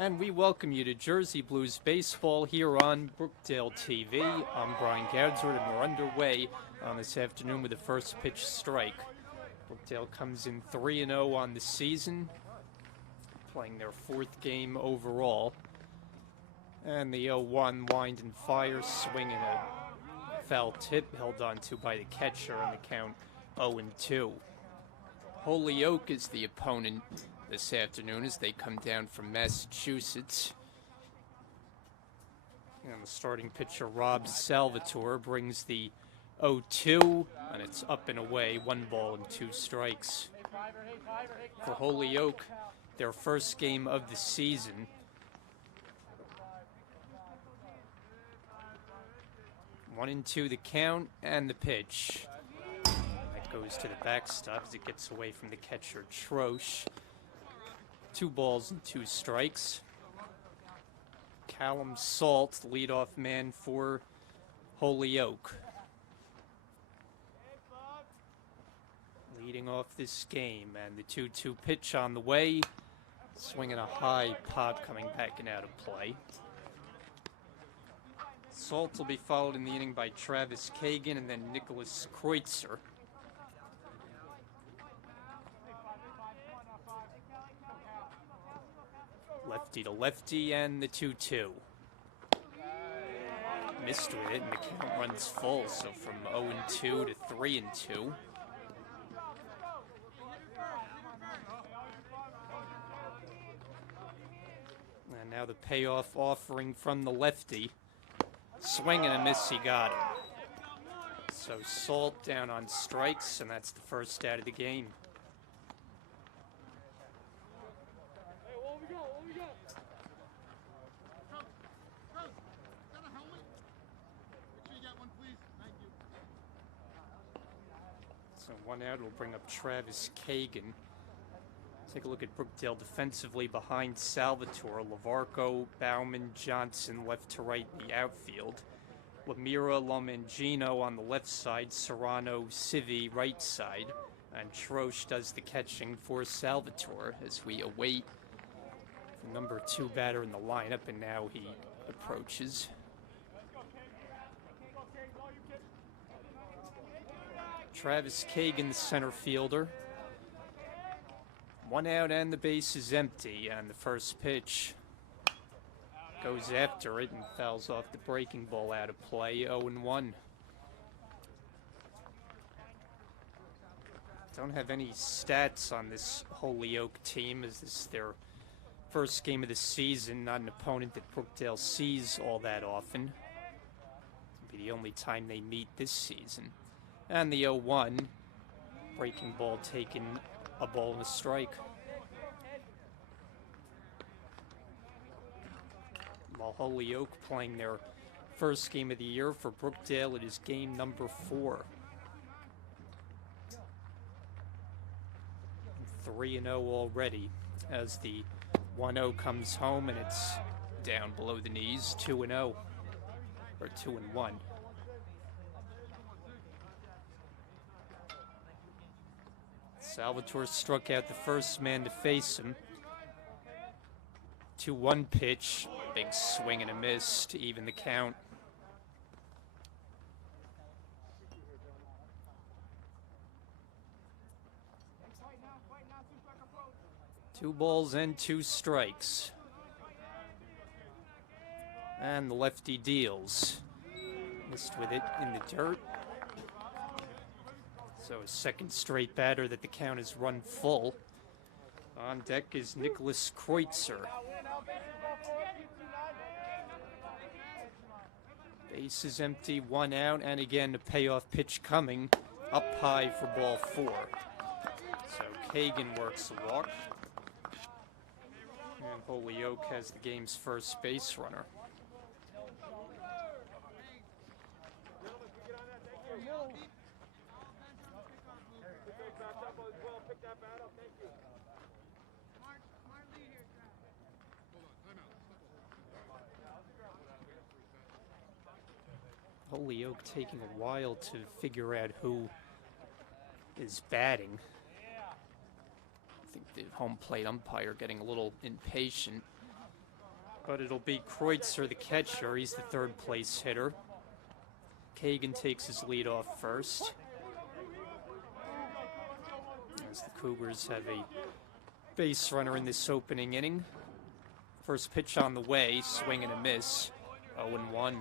And we welcome you to Jersey Blues Baseball here on Brookdale TV. I'm Brian Goudsworth, and we're underway this afternoon with the first pitch strike. Brookdale comes in 3-0 on the season, playing their fourth game overall. And the 0-1 wind and fire, swinging a foul tip held onto by the catcher, and the count 0-2. Holyoke is the opponent this afternoon as they come down from Massachusetts. And the starting pitcher, Rob Salvatore, brings the 0-2, and it's up and away, 1 ball and 2 strikes. For Holyoke, their first game of the season. One and 2 the count, and the pitch. That goes to the backstop as it gets away from the catcher, Troche. 2 balls and 2 strikes. Callum Salt, the leadoff man for Holyoke. Leading off this game, and the 2-2 pitch on the way. Swinging a high pop coming back and out of play. Salt will be followed in the inning by Travis Kagan and then Nicholas Kreutzer. Lefty to lefty, and the 2-2. Missed with it, and the count runs full, so from 0-2 to 3-2. And now the payoff offering from the lefty. Swing and a miss, he got it. So Salt down on strikes, and that's the first out of the game. So 1 out will bring up Travis Kagan. Take a look at Brookdale defensively behind Salvatore, Lavarco, Bauman, Johnson left to right in the outfield. Lamira, Lomangino on the left side, Serrano, Civi right side, and Troche does the catching for Salvatore as we await the number 2 batter in the lineup, and now he approaches. Travis Kagan, the center fielder. 1 out and the base is empty, and the first pitch goes after it and fouls off the breaking ball out of play, 0-1. Don't have any stats on this Holyoke team, as this is their first game of the season, not an opponent that Brookdale sees all that often. It'll be the only time they meet this season. And the 0-1, breaking ball taken, a ball and a strike. While Holyoke playing their first game of the year for Brookdale, it is game number 4. 3-0 already as the 1-0 comes home, and it's down below the knees, 2-0, or 2-1. Salvatore struck out the first man to face him. 2-1 pitch, big swing and a miss to even the count. Two balls and 2 strikes. And the lefty deals. Missed with it in the dirt. So a second straight batter that the count has run full. On deck is Nicholas Kreutzer. Base is empty, 1 out, and again the payoff pitch coming up high for ball 4. So Kagan works the walk. And Holyoke has the game's first base runner. Holyoke taking a while to figure out who is batting. I think the home plate umpire getting a little impatient. But it'll be Kreutzer, the catcher. He's the third place hitter. Kagan takes his lead off first. As the Cougars have a base runner in this opening inning. First pitch on the way, swing and a miss, 0-1.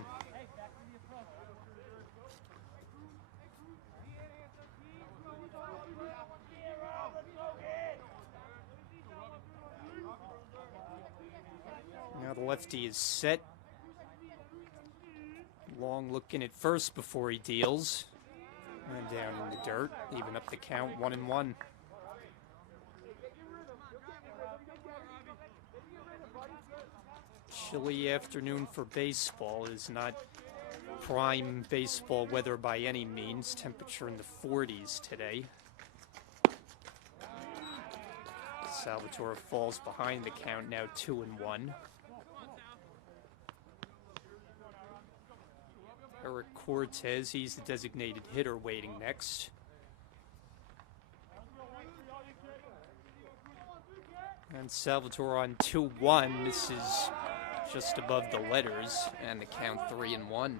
Now the lefty is set. Long looking at first before he deals. And down in the dirt, even up the count, 1-1. Chilly afternoon for baseball. It is not prime baseball weather by any means. Temperature in the 40s today. Salvatore falls behind the count, now 2-1. Eric Cortez, he's the designated hitter waiting next. And Salvatore on 2-1. This is just above the letters, and the count 3-1.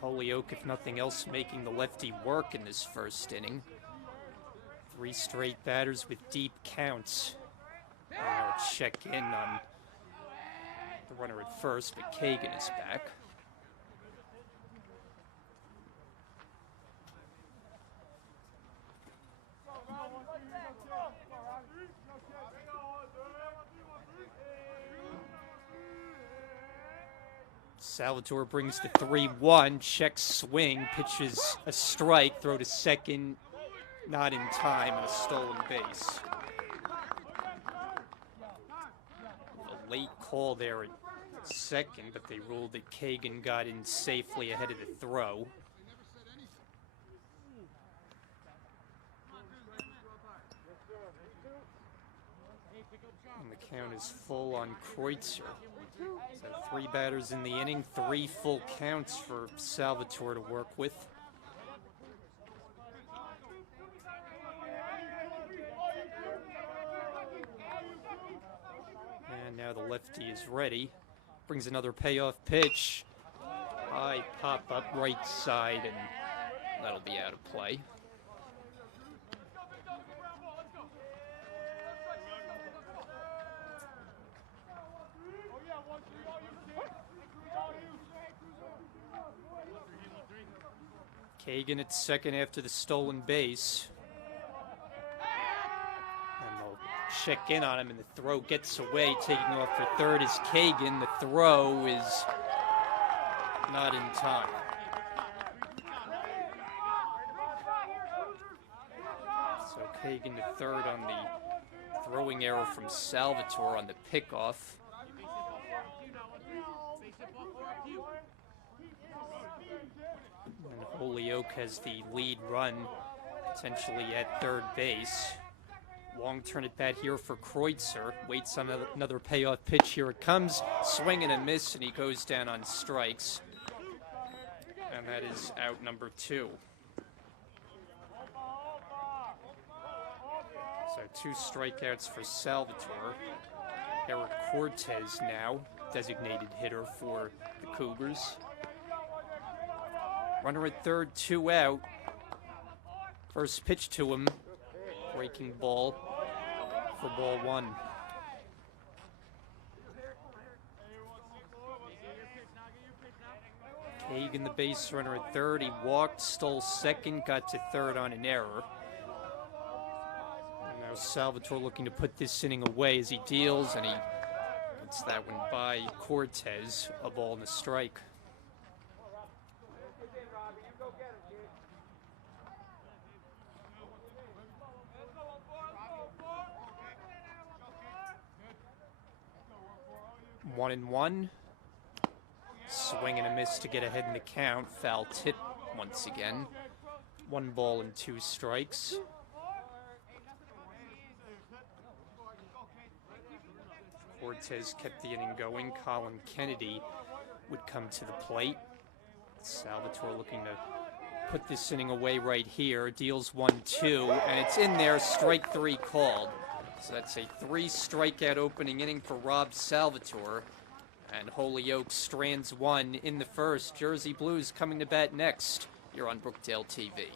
Holyoke, if nothing else, making the lefty work in this first inning. 3 straight batters with deep counts. And they'll check in on the runner at first, but Kagan is back. Salvatore brings the 3-1, checks swing, pitches a strike, throw to second, not in time, and a stolen base. A late call there at second, but they ruled that Kagan got in safely ahead of the throw. And the count is full on Kreutzer. So 3 batters in the inning, 3 full counts for Salvatore to work with. And now the lefty is ready. Brings another payoff pitch. High pop up right side, and that'll be out of play. Kagan at second after the stolen base. And they'll check in on him, and the throw gets away. Taking off for third is Kagan. The throw is not in time. So Kagan to third on the throwing error from Salvatore on the pickoff. And Holyoke has the lead run, potentially at third base. Long turn at bat here for Kreutzer. Waits on another payoff pitch. Here it comes. Swing and a miss, and he goes down on strikes. And that is out number 2. So 2 strikeouts for Salvatore. Eric Cortez now, designated hitter for the Cougars. Runner at third, 2 out. First pitch to him. Breaking ball for ball 1. Kagan, the base runner at third. He walked, stole second, got to third on an error. And now Salvatore looking to put this inning away as he deals, and he gets that one by Cortez. A ball and a strike. One and one. Swing and a miss to get ahead in the count. Foul tip once again. 1 ball and 2 strikes. Cortez kept the inning going. Colin Kennedy would come to the plate. Salvatore looking to put this inning away right here. Deals 1-2, and it's in there. Strike 3 called. So that's a 3-strikeout opening inning for Rob Salvatore. And Holyoke strands one in the first. Jersey Blues coming to bat next here on Brookdale TV.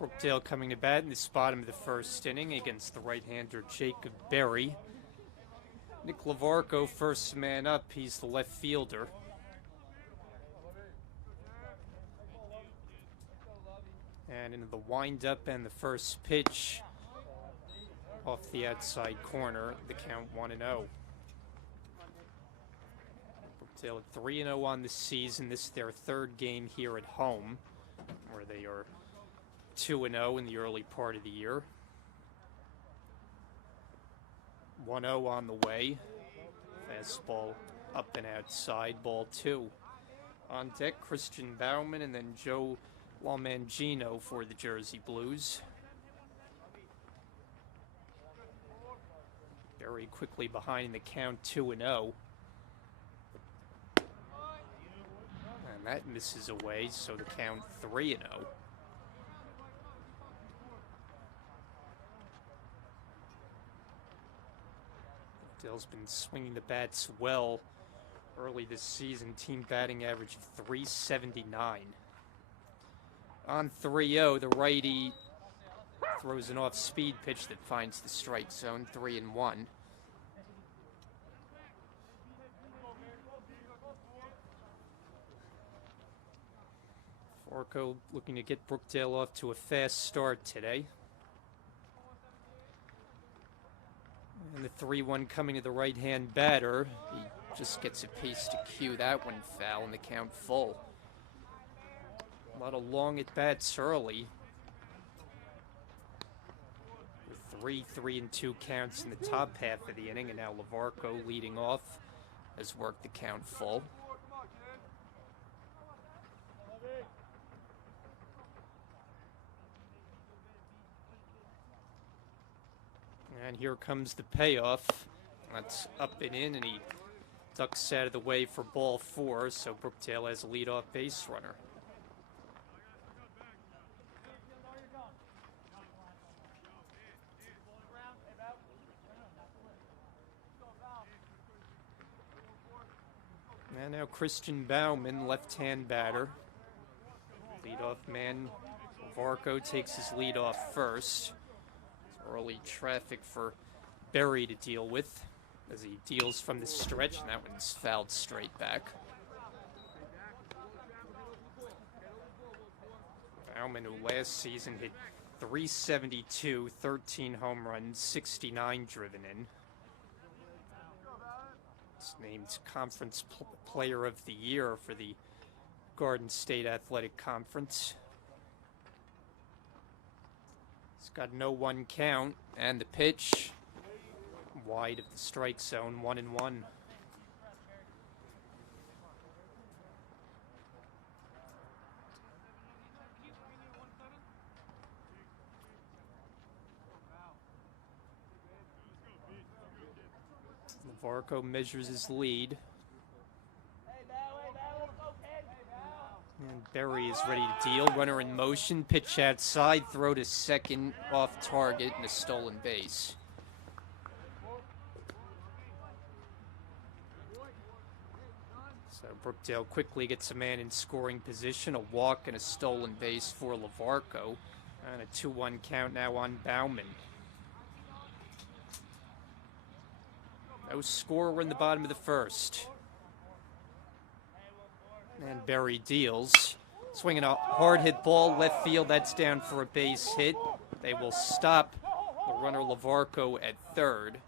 Brookdale coming to bat in the bottom of the first inning against the right-hander Jacob Berry. Nick Lavarco, first man up. He's the left fielder. And into the windup and the first pitch off the outside corner. The count 1-0. Brookdale at 3-0 on the season. This is their third game here at home, where they are 2-0 in the early part of the year. 1-0 on the way. Fastball up and outside, ball 2. On deck, Christian Bauman and then Joe LaMangino for the Jersey Blues. Very quickly behind the count, 2-0. And that misses away, so the count 3-0. Dale's been swinging the bats well early this season. Team batting average of .379. On 3-0, the righty throws an off-speed pitch that finds the strike zone, 3-1. Orco looking to get Brookdale off to a fast start today. And the 3-1 coming to the right-hand batter. He just gets a piece to cue that one foul and the count full. A lot of long at-bats early. With 3-3-2 counts in the top half of the inning, and now Lavarco leading off has worked the count full. And here comes the payoff. That's up and in, and he ducks out of the way for ball 4, so Brookdale has a leadoff base runner. And now Christian Bauman, left-hand batter. Leadoff man, Varco takes his lead off first. It's early traffic for Berry to deal with as he deals from the stretch, and that one's fouled straight back. Bauman, who last season hit .372, 13 home runs, 69 driven in. He's named Conference Player of the Year for the Garden State Athletic Conference. He's got no 1 count, and the pitch wide of the strike zone, 1-1. Varco measures his lead. And Berry is ready to deal. Runner in motion. Pitch outside. Throw to second. Off target and a stolen base. So Brookdale quickly gets a man in scoring position. A walk and a stolen base for LaVarco. And a 2-1 count now on Bauman. No scorer in the bottom of the first. And Berry deals. Swinging a hard hit ball, left field. That's down for a base hit. They will stop the runner LaVarco at third.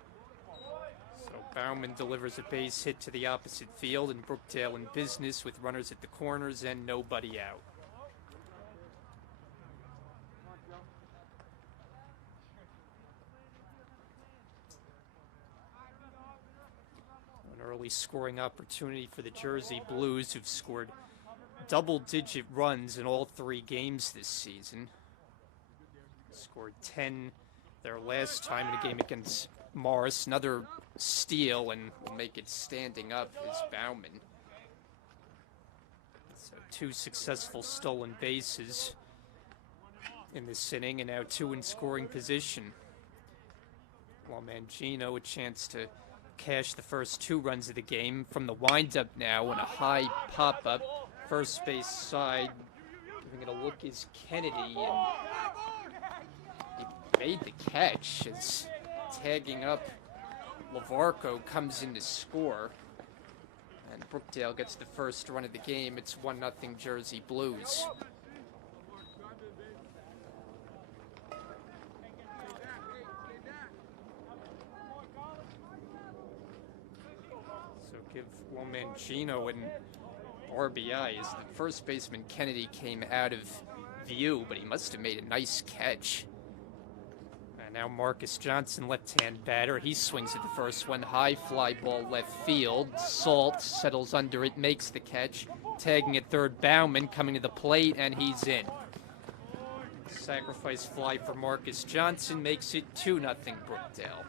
So Bauman delivers a base hit to the opposite field, and Brookdale in business with runners at the corners and nobody out. Early scoring opportunity for the Jersey Blues, who've scored double-digit runs in all 3 games this season. Scored 10 their last time in a game against Morris. Another steal, and will make it standing up is Bauman. So 2 successful stolen bases in this inning, and now 2 in scoring position. While Mangino a chance to cash the first 2 runs of the game from the windup now, and a high pop-up first base side. Giving it a look is Kennedy, and he made the catch as tagging up LaVarco comes in to score, and Brookdale gets the first run of the game. It's 1-0 Jersey Blues. Give Mangino an RBI as the first baseman Kennedy came out of view, but he must have made a nice catch. And now Marcus Johnson, left-hand batter. He swings at the first one. High fly ball left field. Salt settles under it, makes the catch. Tagging at third, Bauman coming to the plate, and he's in. Sacrifice fly for Marcus Johnson makes it 2-0 Brookdale.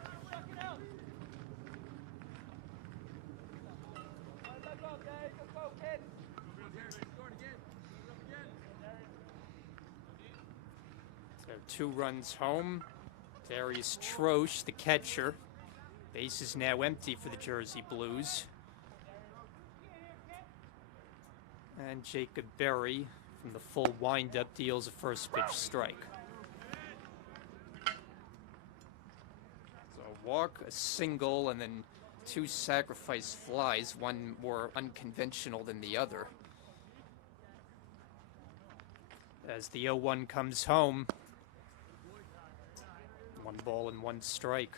So 2 runs home. Darius Troche, the catcher. Base is now empty for the Jersey Blues. And Jacob Berry from the full windup deals a first pitch strike. So a walk, a single, and then 2 sacrifice flies, one more unconventional than the other. As the 0-1 comes home, 1 ball and 1 strike.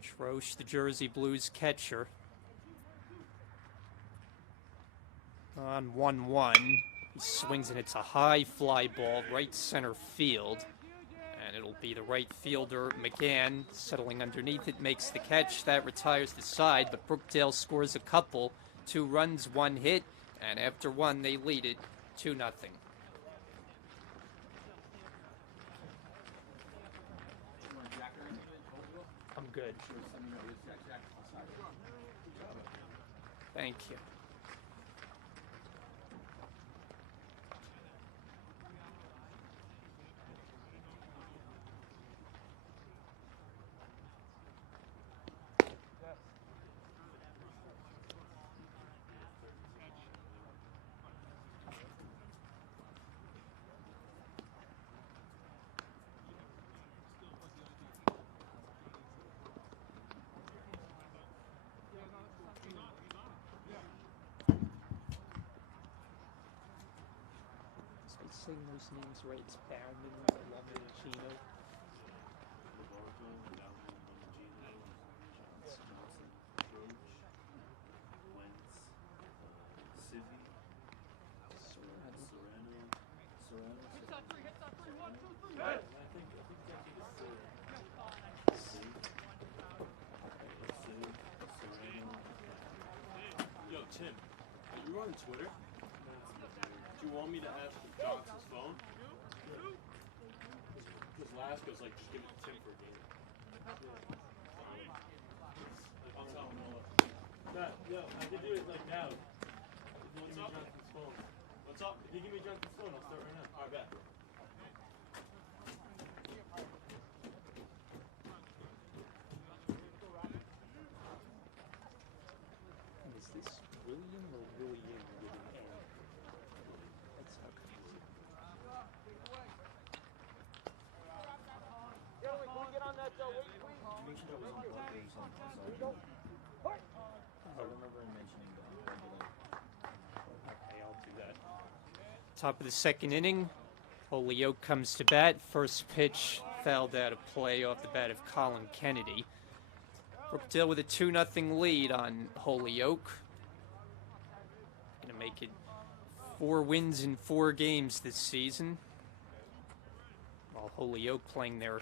Troche, the Jersey Blues catcher. On 1-1, he swings and it's a high fly ball, right center field. And it'll be the right fielder, McGann, settling underneath it, makes the catch. That retires the side, but Brookdale scores a couple. 2 runs, 1 hit, and after 1, they lead it 2-0. good. Thank you. Saying those names right, it's Bauman, Lomagino. Yo, Tim, are you on Twitter? Do you want me to ask for Johnson's phone? Because Lasco's like, just give it to Tim for a game. I'll tell him all that. No, I can do it like now. Give me Johnson's phone. What's up? If you give me Johnson's phone, I'll start right now. Alright, bet. Is this William or William with an N? That's how confusing. I remember him mentioning that. Okay, I'll do that. Top of the second inning, Holyoke comes to bat. First pitch fouled out of play off the bat of Colin Kennedy. Brookdale with a 2-0 lead on Holyoke. Gonna make it 4 wins in 4 games this season. While Holyoke playing their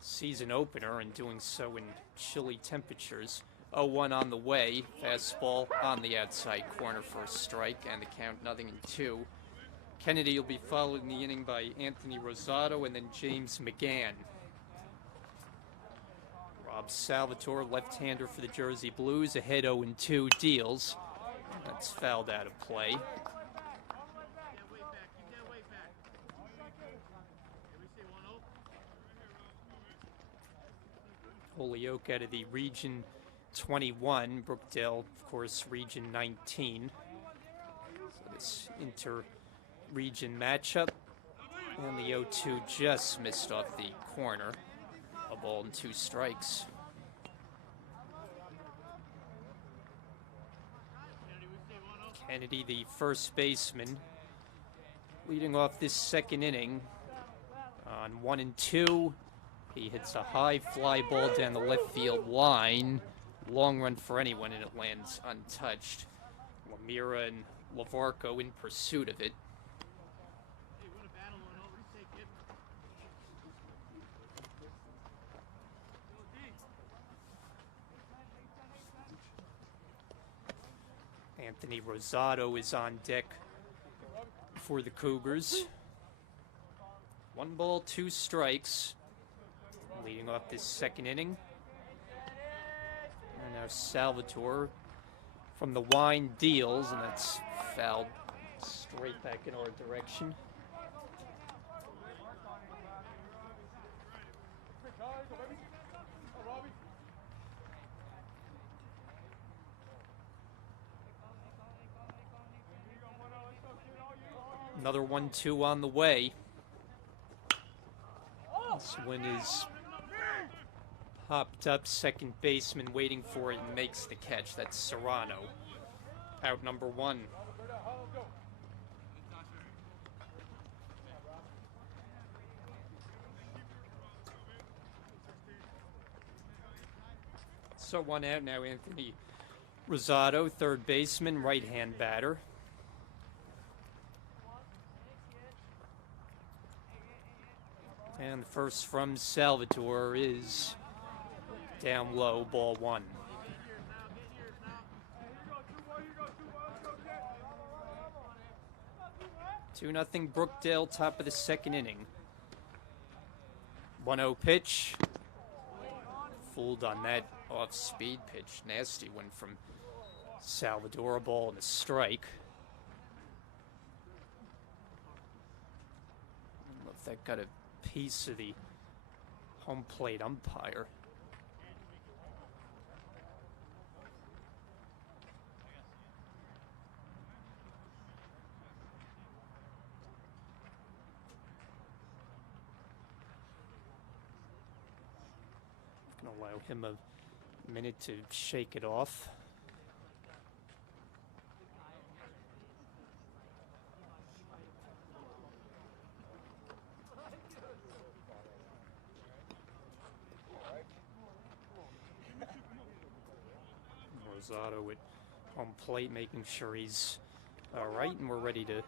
season opener and doing so in chilly temperatures. 0-1 on the way. Fastball on the outside corner for a strike, and the count 0-2. Kennedy will be followed in the inning by Anthony Rosado and then James McGann. Rob Salvatore, left-hander for the Jersey Blues, ahead 0-2, deals. That's fouled out of play. Holyoke out of the Region 21, Brookdale, of course, Region 19. So this inter-region matchup. And the 0-2 just missed off the corner. A ball and 2 strikes. Kennedy, the first baseman, leading off this second inning on 1-2. He hits a high fly ball down the left field line. Long run for anyone, and it lands untouched. Lamira and Lavarco in pursuit of it. Anthony Rosado is on deck for the Cougars. 1 ball, 2 strikes. Leading off this second inning. And now Salvatore from the wind deals, and that's fouled straight back in our direction. Another 1-2 on the way. This one is popped up, second baseman waiting for it and makes the catch. That's Serrano. Out number 1. So 1 out now, Anthony Rosado, third baseman, right-hand batter. And the first from Salvatore is down low, ball 1. Two 2-0 Brookdale, top of the second inning. 1-0 pitch. fooled on that off-speed pitch. Nasty one from Salvador, a ball and a strike. I don't know if that got a piece of the home plate umpire. Gonna allow him a minute to shake it off. Rosado at home plate, making sure he's all right, and we're ready to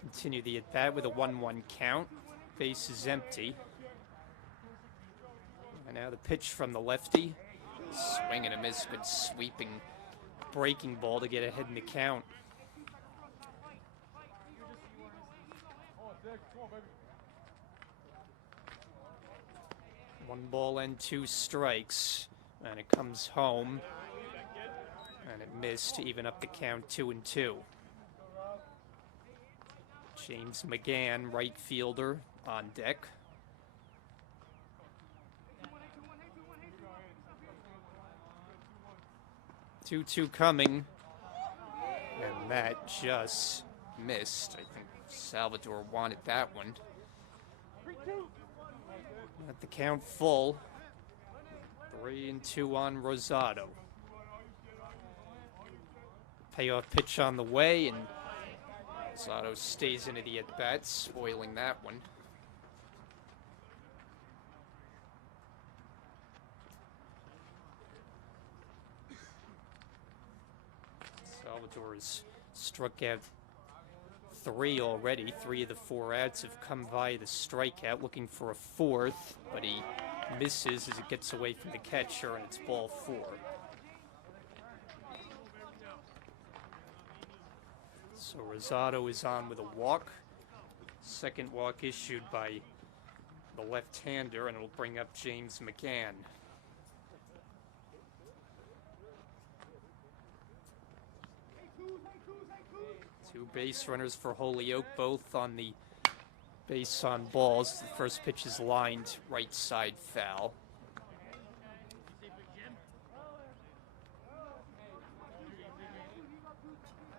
continue the at-bat with a 1-1 count. Base is empty. And now the pitch from the lefty. Swing and a miss, good sweeping, breaking ball to get ahead in the count. One ball and 2 strikes, and it comes home, and it missed to even up the count 2-2. James McGann, right fielder, on deck. Two coming, and that just missed. I think Salvador wanted that one. At the count full, 3-2 on Rosado. Payoff pitch on the way, and Rosado stays into the at-bat, spoiling that one. Salvador has struck out 3 already. 3 of the 4 outs have come via the strikeout, looking for a 4th, but he misses as it gets away from the catcher, and it's ball 4. So Rosado is on with a walk. Second walk issued by the left-hander, and it'll bring up James McGann. Two base runners for Holyoke, both on the base on balls. The first pitch is lined right side foul.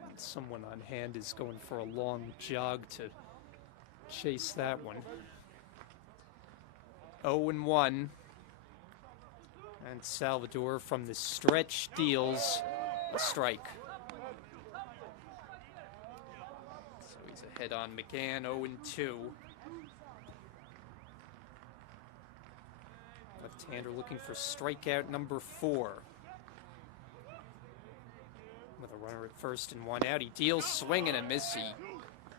And someone on hand is going for a long jog to chase that one. 0-1. And Salvador from the stretch deals a strike. Head on McGann, 0-2. Left-hander looking for strikeout number 4. With a runner at first and 1 out, he deals, swing and a miss. He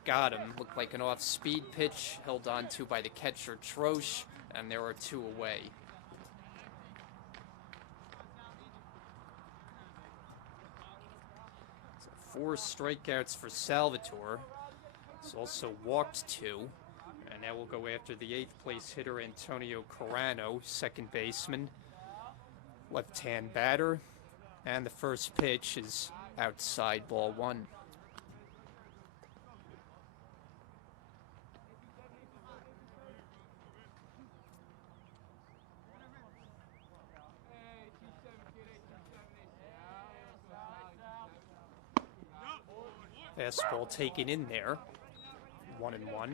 got him. Looked like an off-speed pitch, held on to by the catcher Troche, and there are 2 away. So 4 strikeouts for Salvador. He's also walked 2, and now we'll go after the 8th place hitter, Antonio Carano, second baseman, left-hand batter, and the first pitch is outside, ball 1. Fastball taken in there. 1-1.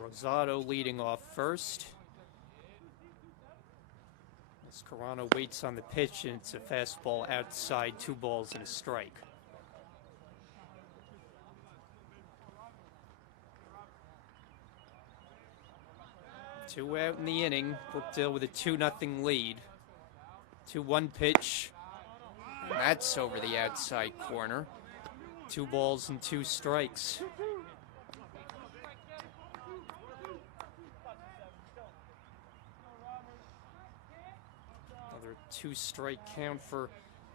Rosado leading off first. As Carano waits on the pitch, and it's a fastball outside, 2 balls and a strike. Two out in the inning. Brookdale with a 2-0 lead. 2-1 pitch. And that's over the outside corner. 2 balls and 2 strikes. Another 2-strike count for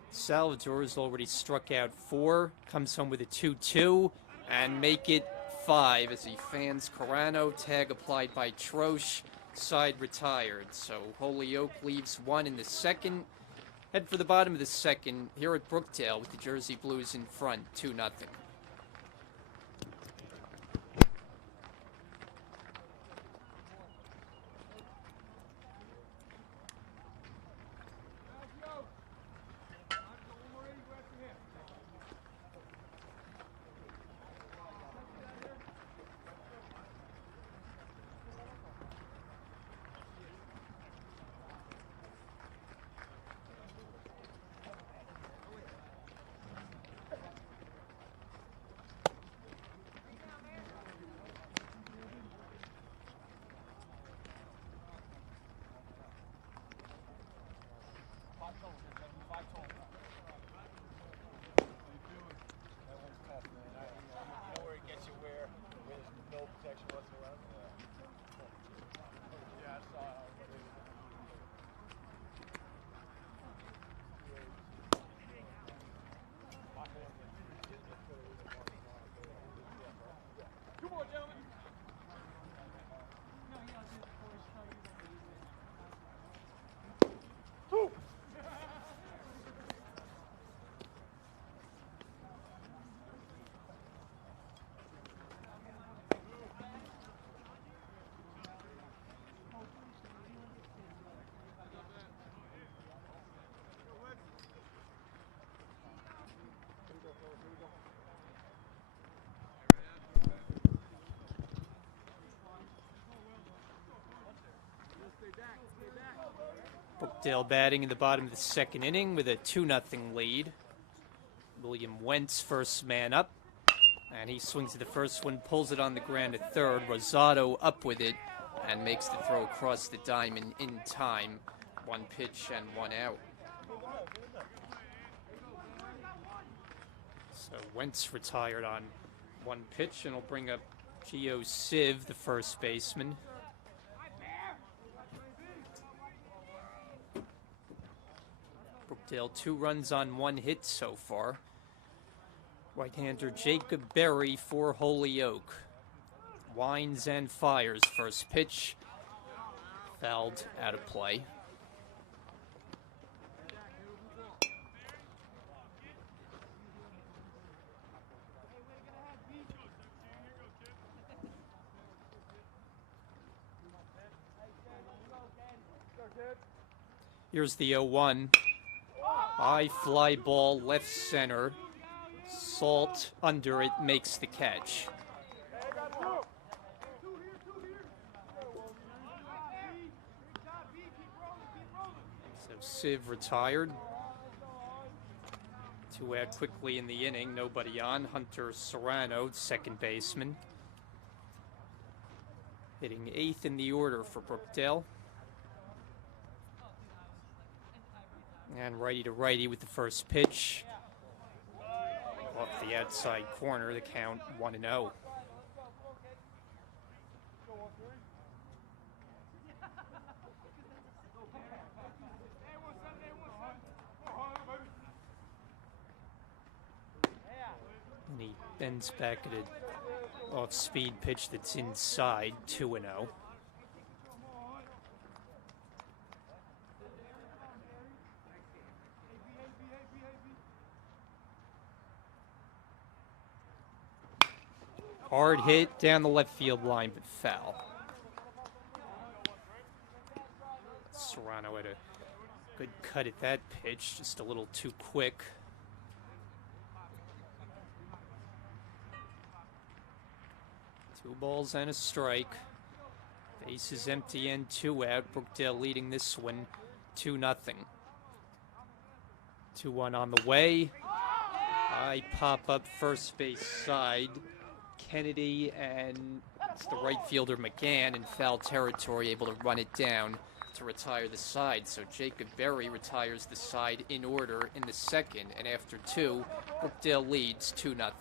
Salvador, who's already struck out 4. Comes home with a 2-2. and make it 5 as he fans Carano. Tag applied by Troche. Side retired. So Holyoke leaves 1 in the second. Head for the bottom of the second here at Brookdale with the Jersey Blues in front, 2-0. Brookdale batting in the bottom of the second inning with a 2-0 lead. William Wentz, first man up, and he swings at the first one, pulls it on the ground at third. Rosado up with it and makes the throw across the diamond in time. 1 pitch and 1 out. So Wentz retired on 1 pitch, and will bring up Gio Civ, the first baseman. Brookdale 2 runs on 1 hit so far. Right-hander Jacob Berry for Holyoke. Winds and fires. First pitch. Fouled out of play. Here's the 0-1. High fly ball, left center. Salt under it, makes the catch. So Civ retired. 2 out quickly in the inning, nobody on. Hunter Serrano, second baseman. Hitting 8th in the order for Brookdale. And righty to righty with the first pitch. Off the outside corner, the count 1-0. And he bends back at an off-speed pitch that's inside, 2-0. Hard hit down the left field line, but foul. Serrano had a good cut at that pitch, just a little too quick. Two balls and a strike. Base is empty and 2 out. Brookdale leading this one 2-0. 2-1 on the way. High pop up first base side. Kennedy and it's the right fielder McGann in foul territory, able to run it down to retire the side. So Jacob Berry retires the side in order in the second, and after 2, Brookdale leads 2-0.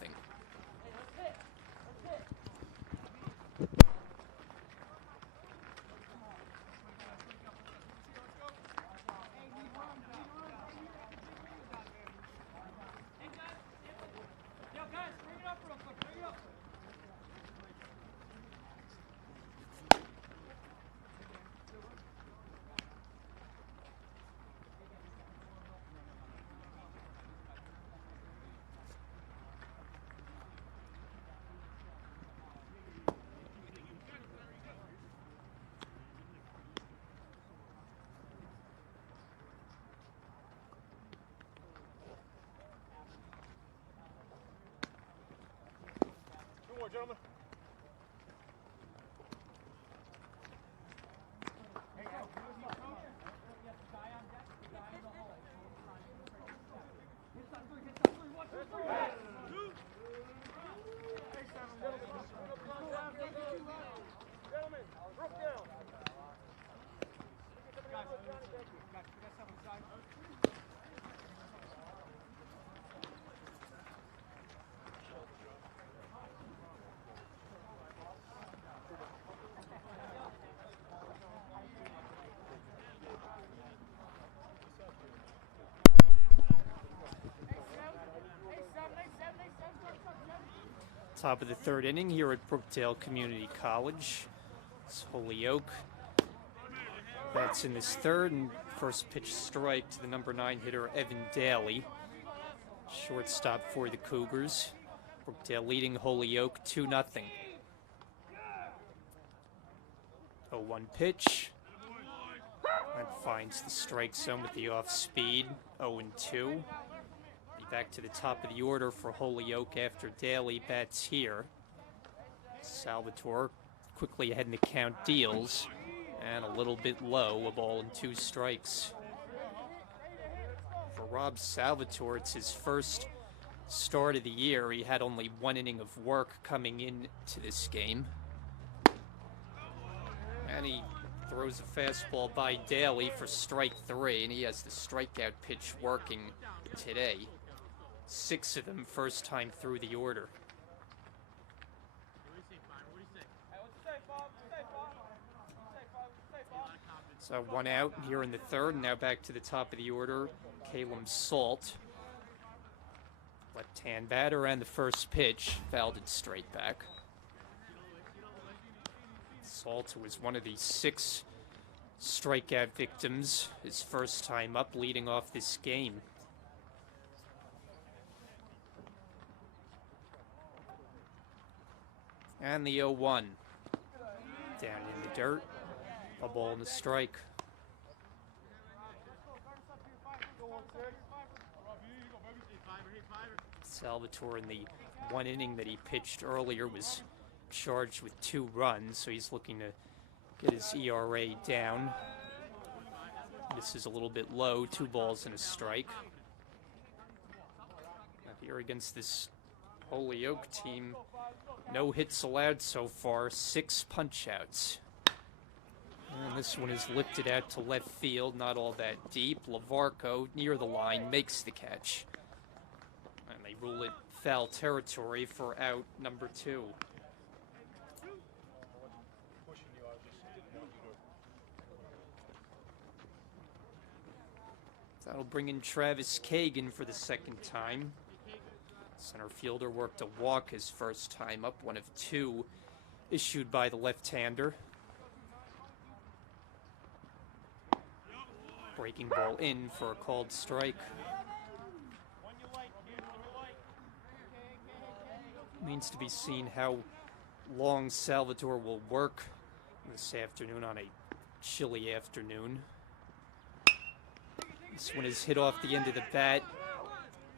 gentlemen. Gentlemen, Brookdale. Top of the third inning here at Brookdale Community College. It's Holyoke. Bats in this third, and first pitch strike to the number 9 hitter, Evan Daly. Shortstop for the Cougars. Brookdale leading Holyoke 2-0. 0-1 pitch. That finds the strike zone with the off speed. 0-2. Back to the top of the order for Holyoke after Daly bats here. Salvatore quickly ahead in the count, deals, and a little bit low, a ball and 2 strikes. For Rob Salvatore, it's his first start of the year. He had only 1 inning of work coming into this game. And he throws a fastball by Daly for strike 3, and he has the strikeout pitch working today. 6 of them first time through the order. So 1 out here in the third. Now back to the top of the order, Caleb Salt. Left-hand batter, and the first pitch fouled it straight back. Salt was one of the 6 strikeout victims, his first time up, leading off this game. And the 0-1. Down in the dirt. A ball and a strike. Salvatore, in the 1 inning that he pitched earlier, was charged with 2 runs, so he's looking to get his ERA down. This is a little bit low, 2 balls and a strike. Now here against this Holyoke team, no hits allowed so far, 6 punch-outs. And this one is lifted out to left field, not all that deep. Lavarco, near the line, makes the catch. And they rule it foul territory for out number 2. That'll bring in Travis Kagan for the second time. Center fielder worked a walk his first time up, 1 of 2 issued by the left-hander. Breaking ball in for a called strike. Means to be seen how long Salvatore will work this afternoon on a chilly afternoon. This one is hit off the end of the bat,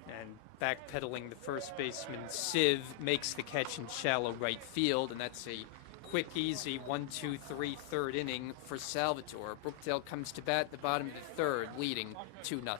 and backpedaling the first baseman, Siv, makes the catch in shallow right field, and that's a quick, easy 1-2-3 third inning for Salvatore. Brookdale comes to bat at the bottom of the third, leading 2-0.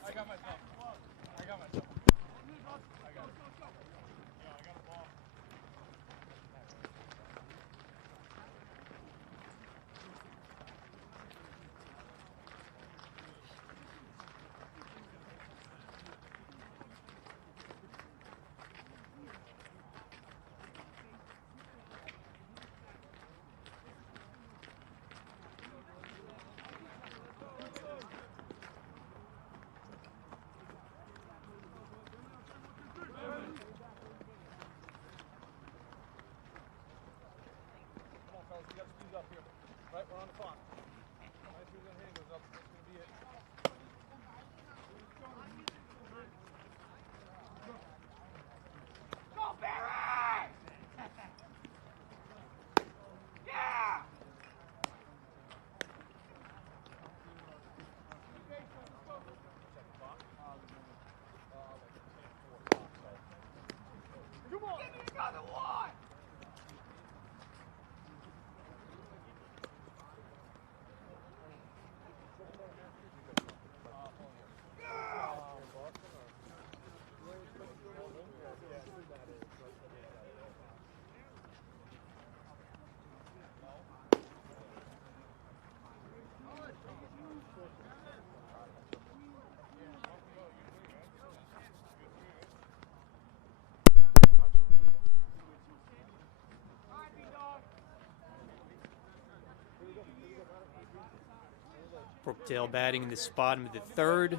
Brookdale batting in this bottom of the third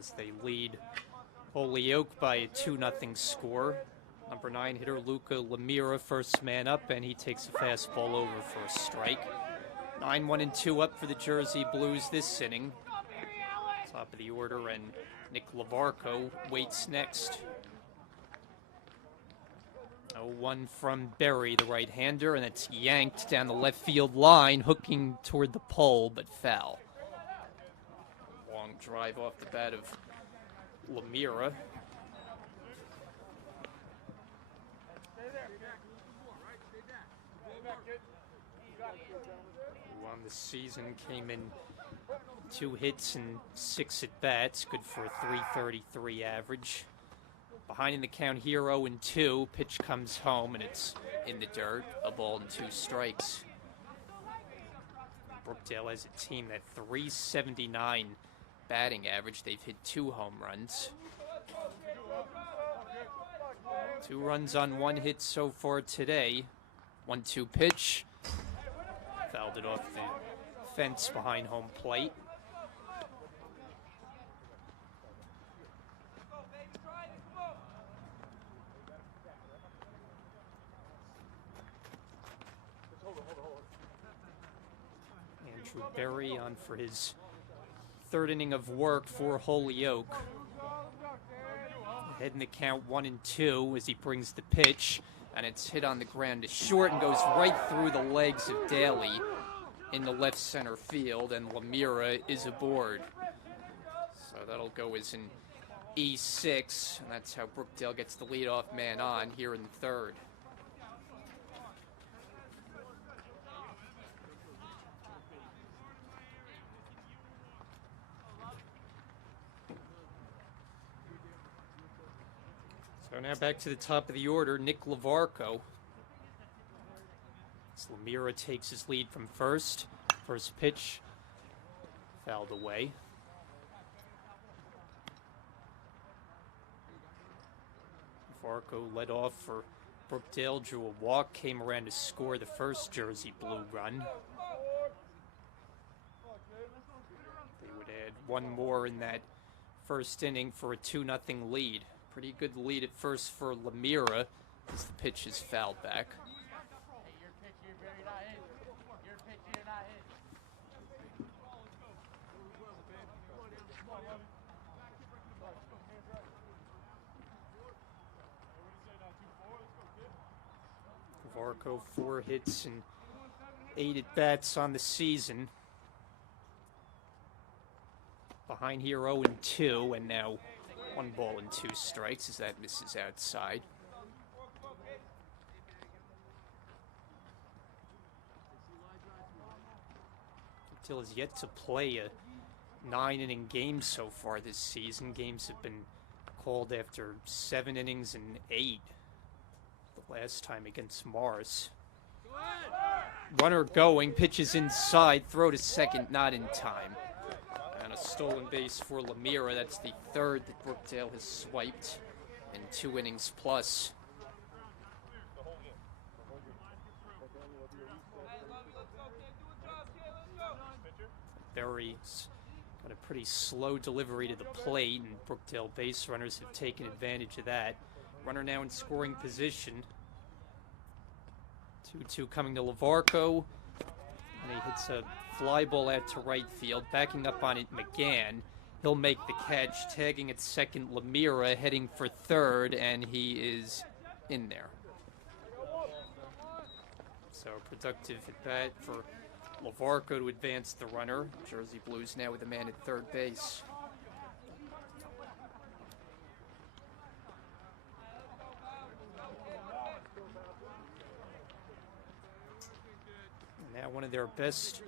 as they lead Holyoke by a 2-0 score. Number 9 hitter Luca Lemira, first man up, and he takes a fastball over for a strike. 9-1-2 up for the Jersey Blues this inning. Top of the order, and Nick Lavarco waits next. 0-1 from Berry, the right-hander, and it's yanked down the left field line, hooking toward the pole, but foul. Long drive off the bat of Lemira. Who on the season came in 2 hits and 6 at-bats, good for a .333 average. Behind in the count here, 0-2. Pitch comes home, and it's in the dirt. A ball and 2 strikes. Brookdale has a team that .379 batting average. They've hit 2 home runs. 2 runs on 1 hit so far today. 1-2 pitch. Fouled it off the fence behind home plate. Andrew Berry on for his 3rd inning of work for Holyoke. Ahead in the count 1-2 as he brings the pitch, and it's hit on the ground to short and goes right through the legs of Daly in the left center field, and Lemira is aboard. So that'll go as an E6, and that's how Brookdale gets the leadoff man on here in the 3rd. So now back to the top of the order, Nick Lavarco. As Lemira takes his lead from first. First pitch, fouled away. Lavarco led off for Brookdale, drew a walk, came around to score the first Jersey Blue run. They would add 1 more in that first inning for a 2-0 lead. Pretty good lead at first for Lemira as the pitch is fouled back. Lavarco 4 hits and 8 at-bats on the season. Behind here 0-2, and now 1 ball and 2 strikes as that misses outside. Brookdale has yet to play a 9-inning game so far this season. Games have been called after 7 innings and 8. The last time against Morris. Runner going, pitches inside, throw to second, not in time. And a stolen base for Lemira. That's the 3rd that Brookdale has swiped in 2 innings plus. Berry's got a pretty slow delivery to the plate, and Brookdale base runners have taken advantage of that. Runner now in scoring position. 2-2 coming to Lavarco. And he hits a fly ball out to right field. Backing up on it, McGann. He'll make the catch. Tagging at second, Lemira heading for 3rd, and he is in there. So productive at bat for Lavarco to advance the runner. Jersey Blues now with a man at 3rd base. Now one of their best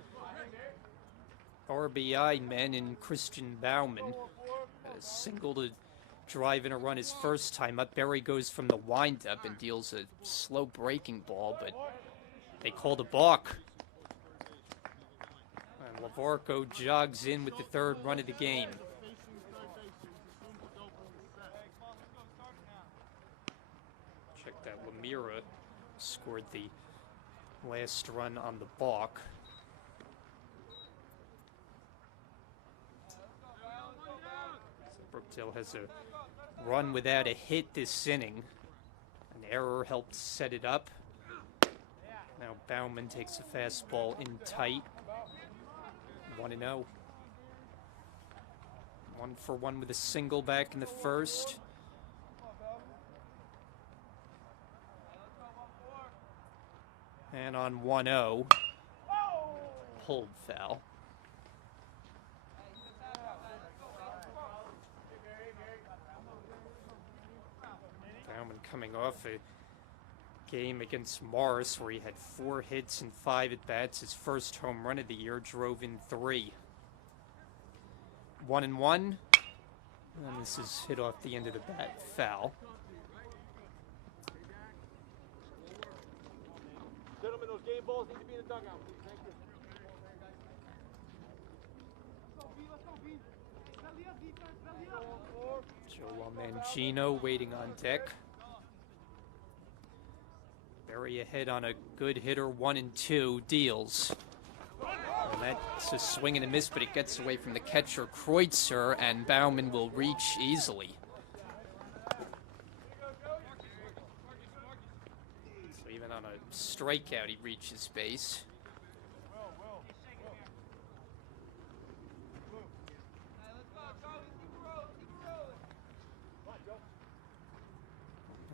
RBI men in Christian Bauman. A single to drive in a run his first time up. Berry goes from the windup and deals a slow breaking ball, but they called a balk. And Lavarco jogs in with the 3rd run of the game. Check that, Lemira scored the last run on the balk. Brookdale has a run without a hit this inning. An error helped set it up. Now Bauman takes a fastball in tight. 1-0. 1-for-1 with a single back in the first. And on 1-0, hold foul. Bauman coming off a game against Morris where he had 4 hits and 5 at-bats. His first home run of the year, drove in 3. 1-1, and this is hit off the end of the bat, foul. Gentlemen, those game balls need to be in the dugout, please. Thank you. Joe Mangino waiting on deck. Berry ahead on a good hitter, 1-2, deals. And that's a swing and a miss, but it gets away from the catcher, Kreutzer, and Bauman will reach easily. So even on a strikeout, he reaches base.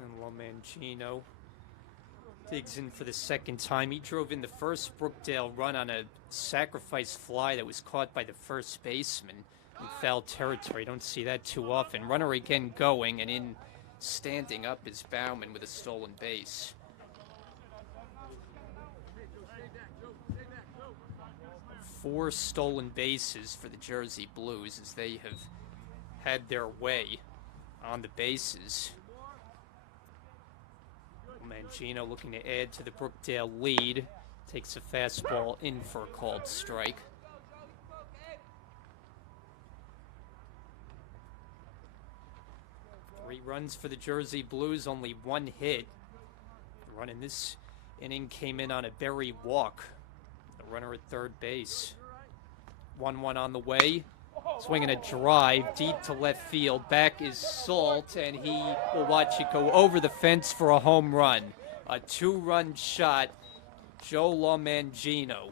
And Lomangino digs in for the second time. He drove in the first Brookdale run on a sacrifice fly that was caught by the first baseman in foul territory. Don't see that too often. Runner again going, and in standing up is Bauman with a stolen base. 4 stolen bases for the Jersey Blues as they have had their way on the bases. Mangino looking to add to the Brookdale lead. Takes a fastball in for a called strike. Three runs for the Jersey Blues, only 1 hit. The run in this inning came in on a Berry walk. The runner at third base. 1-1 on the way. Swinging a drive deep to left field. Back is Salt, and he will watch it go over the fence for a home run. A 2-run shot, Joe Lomangino.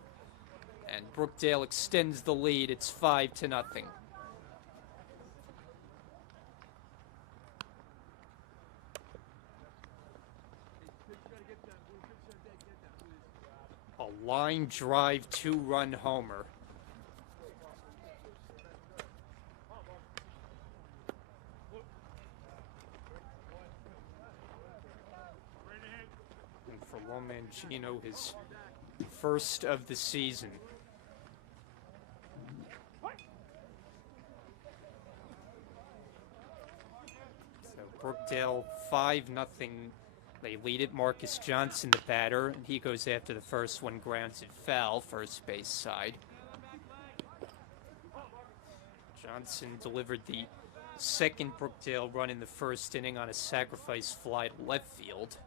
And Brookdale extends the lead. It's 5-0. A line drive 2-run homer. Lomangino, his first of the season. So Brookdale 5-0. They lead it. Marcus Johnson, the batter, and he goes after the first one, grounds it foul, first base side. Johnson delivered the second Brookdale run in the first inning on a sacrifice fly to left field.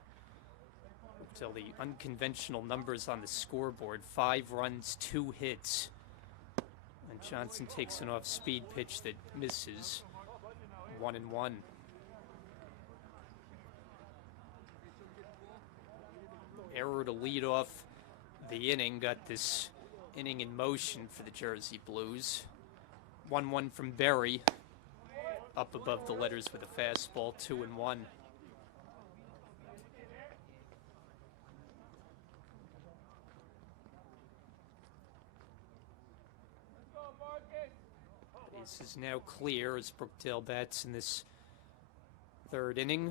Till the unconventional numbers on the scoreboard, 5 runs, 2 hits. And Johnson takes an off-speed pitch that misses. 1-1. Error to lead off the inning, got this inning in motion for the Jersey Blues. 1-1 from Berry, up above the letters with a fastball, 2-1. This is now clear as Brookdale bats in this third inning.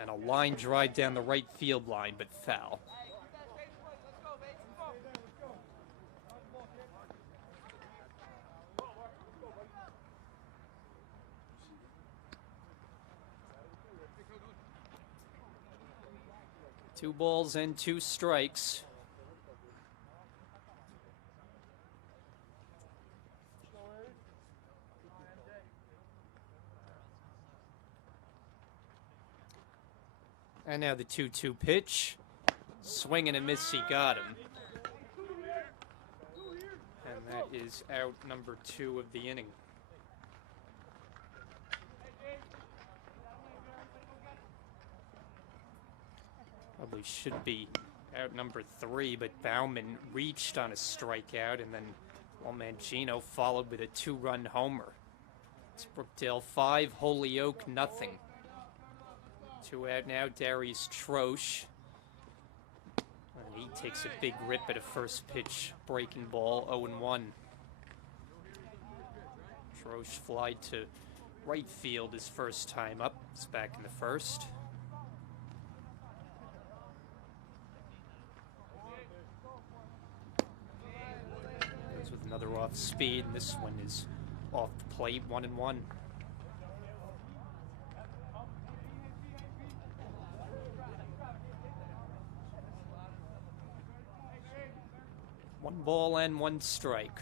And a line drive down the right field line, but foul. Two balls and 2 strikes. And now the 2-2 pitch. Swing and a miss, he got him. And that is out number 2 of the inning. Probably should be out number 3, but Bauman reached on a strikeout, and then Mangino followed with a 2-run homer. It's Brookdale 5, Holyoke nothing. 2 out now, Darius Troche. And he takes a big rip at a first pitch breaking ball, 0-1. Troche fly to right field his first time up. He's back in the first. Goes with another off speed, and this one is off the plate, 1-1. One ball and 1 strike.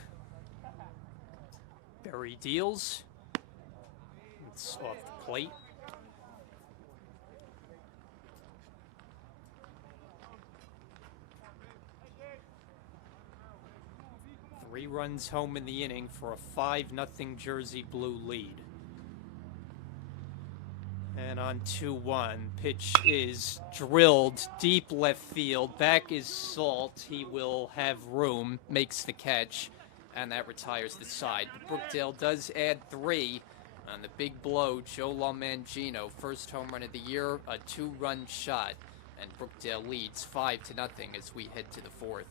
Berry deals. It's off the plate. Three runs home in the inning for a 5-0 Jersey Blue lead. And on 2-1, pitch is drilled deep left field. Back is Salt. He will have room, makes the catch, and that retires the side. But Brookdale does add 3 on the big blow. Joe Mangino, first home run of the year, a 2-run shot, and Brookdale leads 5-0 as we head to the 4th.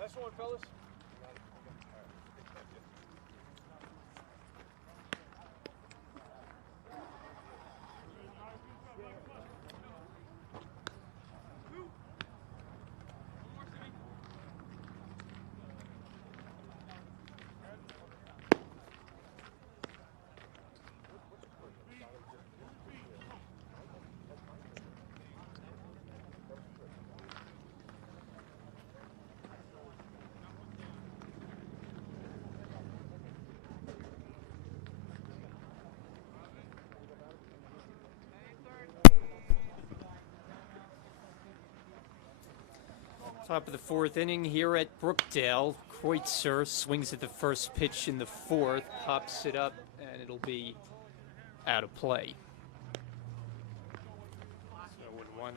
Last one, fellas. Top of the 4th inning here at Brookdale. Kreutzer swings at the first pitch in the 4th, pops it up, and it'll be out of play. So 1-1 on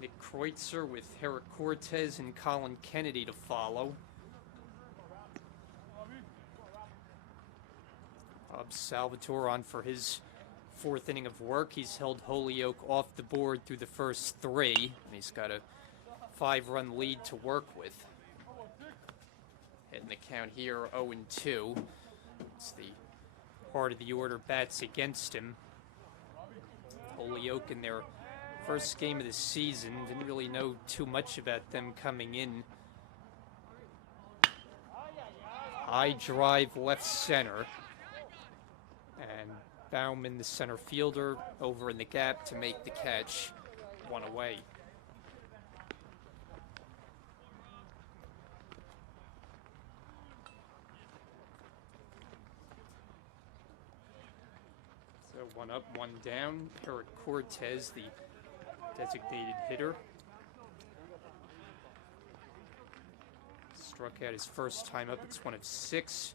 Nick Kreutzer with Herrick Cortez and Colin Kennedy to follow. Bob Salvatore on for his 4th inning of work. He's held Holyoke off the board through the first 3, and he's got a 5-run lead to work with. Hitting the count here, 0-2. It's the part of the order bats against him. Holyoke in their first game of the season. Didn't really know too much about them coming in. High drive left center. And Bauman, the center fielder, over in the gap to make the catch. 1 away. So 1 up, 1 down. Herrick Cortez, the designated hitter. Struck out his first time up. It's 1 of 6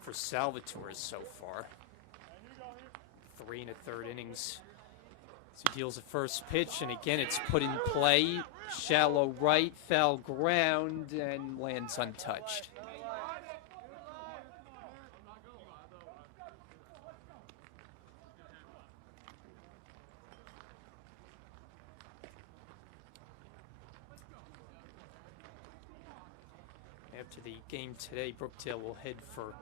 for Salvatore so far. 3 1/3 innings. So he deals the first pitch, and again it's put in play. Shallow right, foul ground, and lands untouched. After the game today, Brookdale will head for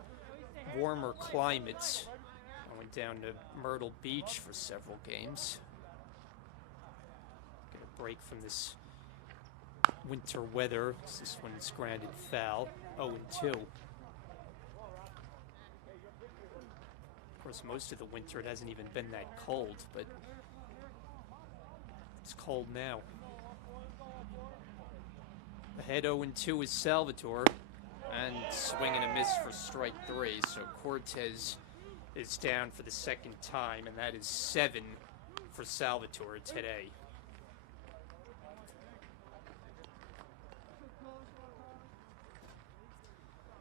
warmer climates. I went down to Myrtle Beach for several games. Get a break from this winter weather. This one's grounded foul. 0-2. Of course, most of the winter it hasn't even been that cold, but it's cold now. Ahead 0-2 is Salvatore, and swing and a miss for strike 3. So Cortez is down for the second time, and that is 7 for Salvatore today.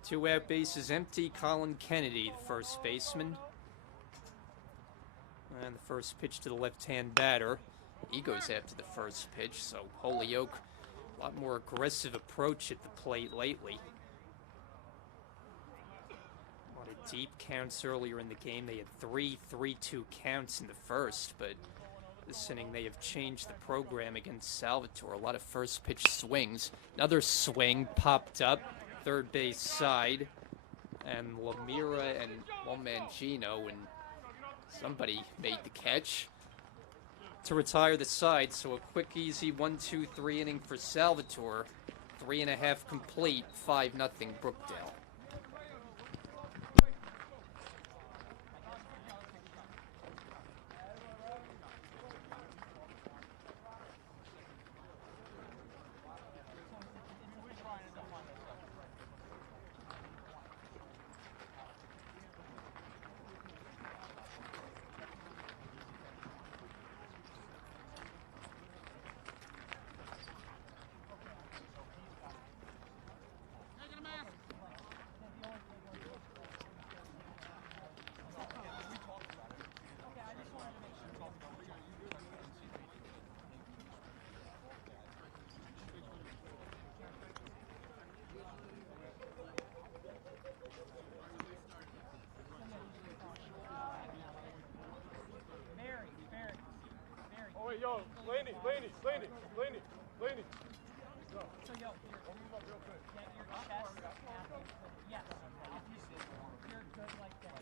Two out, bases empty. Colin Kennedy, the first baseman. And the first pitch to the left-hand batter. He goes after the first pitch, so Holyoke, a lot more aggressive approach at the plate lately. A lot of deep counts earlier in the game. They had 3-3-2 counts in the first, but this inning they have changed the program against Salvatore. A lot of first pitch swings. Another swing popped up, third base side, and Lamira and Mangino, and somebody made the catch to retire the side. So a quick, easy 1-2-3 inning for Salvatore. 3.5 complete, 5-0 Brookdale. Wait, yo, Laney. Go. So, yo, hold me up real quick. Get your chest. Yes. You're good like that.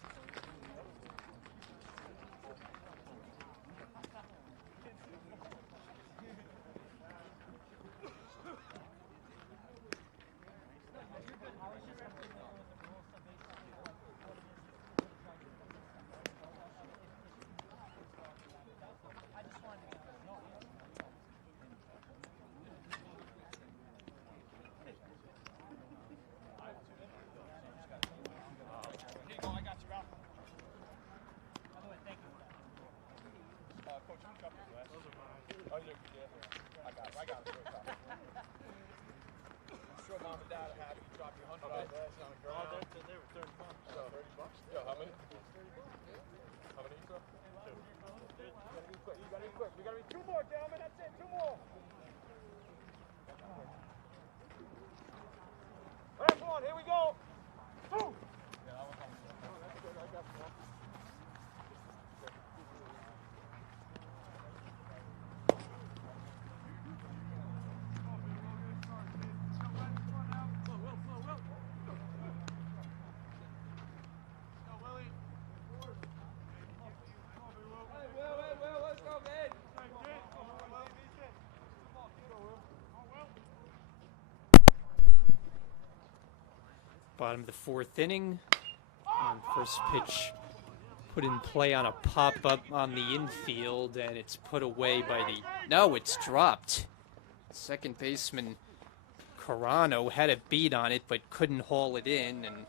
I got it. I'm sure mom and dad are happy to drop you $100 on the girl. Oh, they were $30. So, $30? Yo, how many? How many, sir? 2. You gotta be quick. You gotta be 2 more, gentlemen. That's it. 2 more. Last one. Here we go. 2. Bottom of the 4th inning. And first pitch put in play on a pop-up on the infield, and it's put away by the... No, it's dropped. Second baseman Carano had a beat on it, but couldn't haul it in, and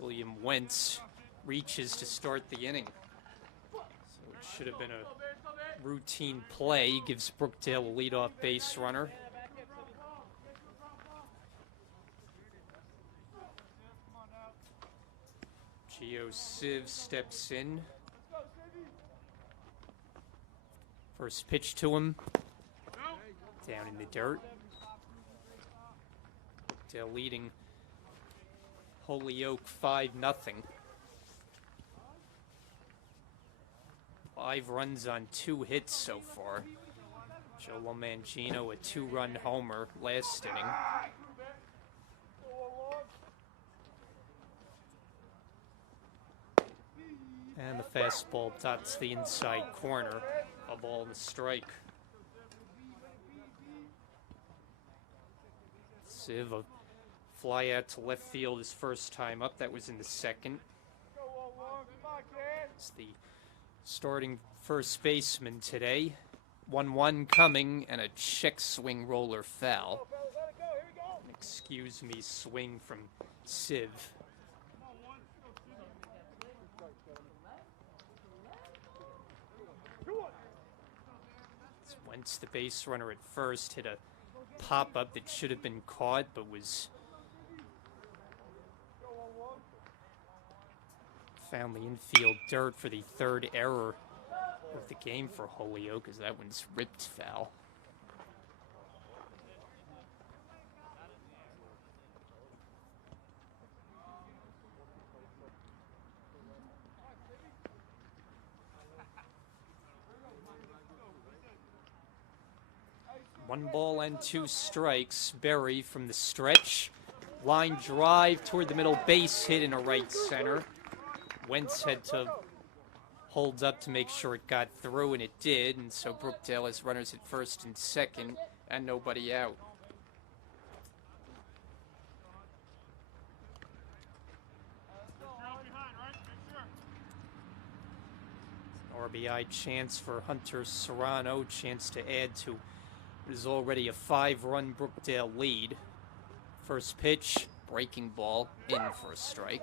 William Wentz reaches to start the inning. So it should have been a routine play. Gives Brookdale a leadoff base runner. Gio Civ steps in. First pitch to him. Down in the dirt. Brookdale leading Holyoke 5-0. 5 runs on 2 hits so far. Joe Mangino a 2-run homer last inning. Fastball dots the inside corner. A ball and a strike. Siv, a fly out to left field his first time up. That was in the second. It's the starting first baseman today. 1-1 coming, and a check swing roller foul. An excuse me swing from Siv. Wentz, the base runner at first, hit a pop-up that should have been caught, but was found the infield dirt for the third error of the game for Holyoke, as that one's ripped foul. One ball and two strikes. Berry from the stretch. Line drive toward the middle, base hit in a right center. Wentz had to hold up to make sure it got through, and it did, and so Brookdale has runners at first and second, and nobody out. RBI chance for Hunter Serrano, chance to add to what is already a 5-run Brookdale lead. First pitch, breaking ball, in for a strike.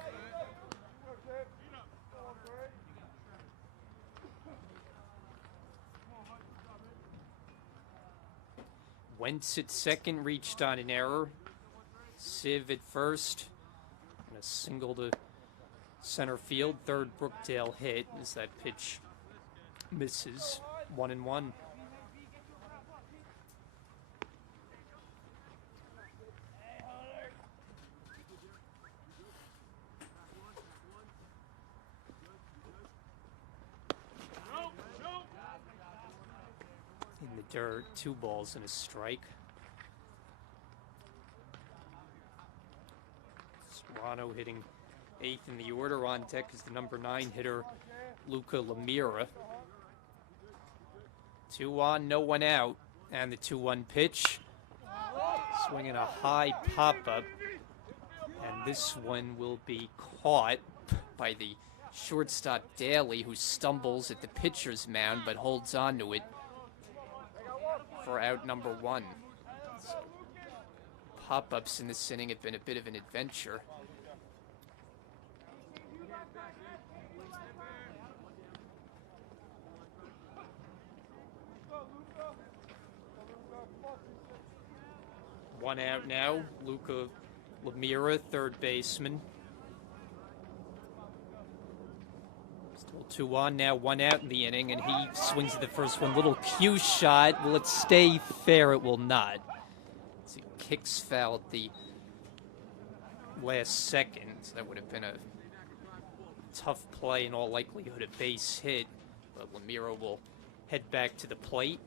Wentz at second, reached on an error. Siv at first, and a single to center field. Third Brookdale hit as that pitch misses. 1-1. In the dirt, 2 balls and a strike. Serrano hitting 8th in the order. On deck is the number 9 hitter, Luca Lemira. 2 on, no one out. And the 2-1 pitch. Swinging a high pop-up. And this one will be caught by the shortstop Daly, who stumbles at the pitcher's mound but holds on to it for out number 1. So, pop-ups in this inning have been a bit of an adventure. One out now, Luca Lemira, third baseman. Still 2 on now, 1 out in the inning, and he swings at the first one. Little cue shot. Will it stay fair? It will not. As he kicks foul at the last second. That would have been a tough play, in all likelihood, a base hit. But Lemira will head back to the plate.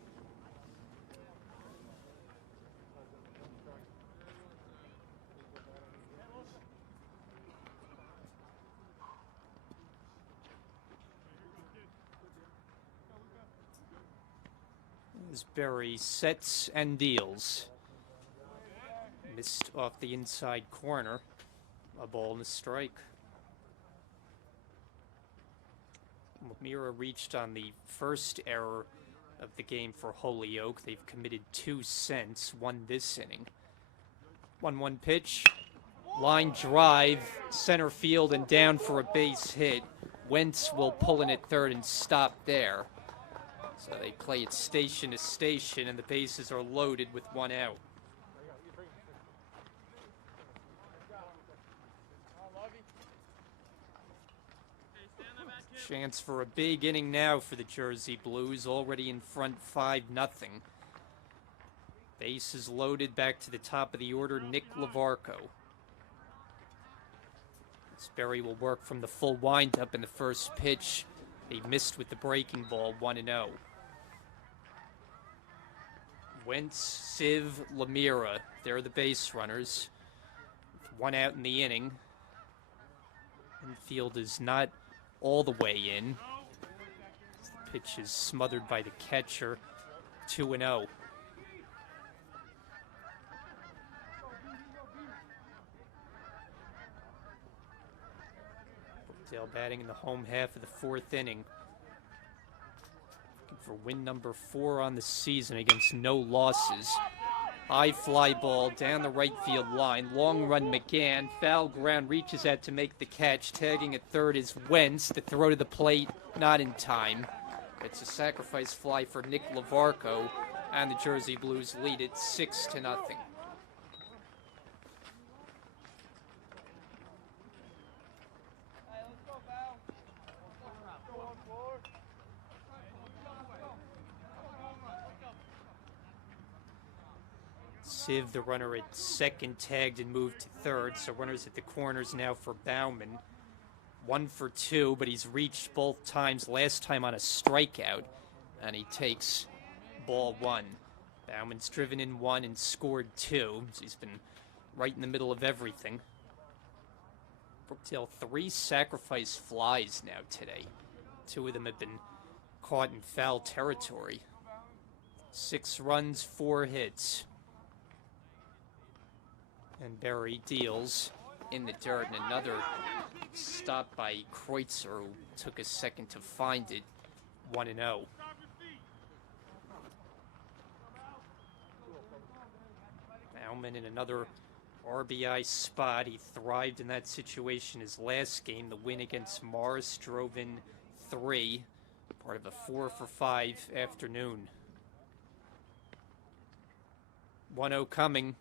As Berry sets and deals. Missed off the inside corner. A ball and a strike. Lemira reached on the first error of the game for Holyoke. They've committed 2 since, one this inning. 1-1 pitch. Line drive, center field, and down for a base hit. Wentz will pull in at third and stop there. So they play it station to station, and the bases are loaded with 1 out. Chance for a big inning now for the Jersey Blues, already in front 5-0. Bases loaded, back to the top of the order, Nick Lavarco. Berry will work from the full windup in the first pitch. They missed with the breaking ball, 1-0. Wentz, Siv, Lemira, they're the base runners. 1 out in the inning. Infield is not all the way in. pitch is smothered by the catcher. 2-0. Brookdale batting in the home half of the 4th inning. Looking for win number 4 on the season against no losses. High fly ball down the right field line. Long run McGann. Foul ground, reaches out to make the catch. Tagging at third is Wentz. The throw to the plate, not in time. It's a sacrifice fly for Nick Lavarco, and the Jersey Blues lead it 6-0. Siv, the runner at second, tagged and moved to third. So runners at the corners now for Bauman. 1 for 2, but he's reached both times. Last time on a strikeout, and he takes ball 1. Bauman's driven in 1 and scored 2. So he's been right in the middle of everything. Brookdale 3 sacrifice flies now today. 2 of them have been caught in foul territory. 6 runs, 4 hits. And Barry deals in the dirt, and another stop by Kreutzer, who took a second to find it. 1-0. Bauman in another RBI spot. He thrived in that situation his last game. The win against Morris drove in 3, part of a 4 for 5 afternoon. 1-0 coming.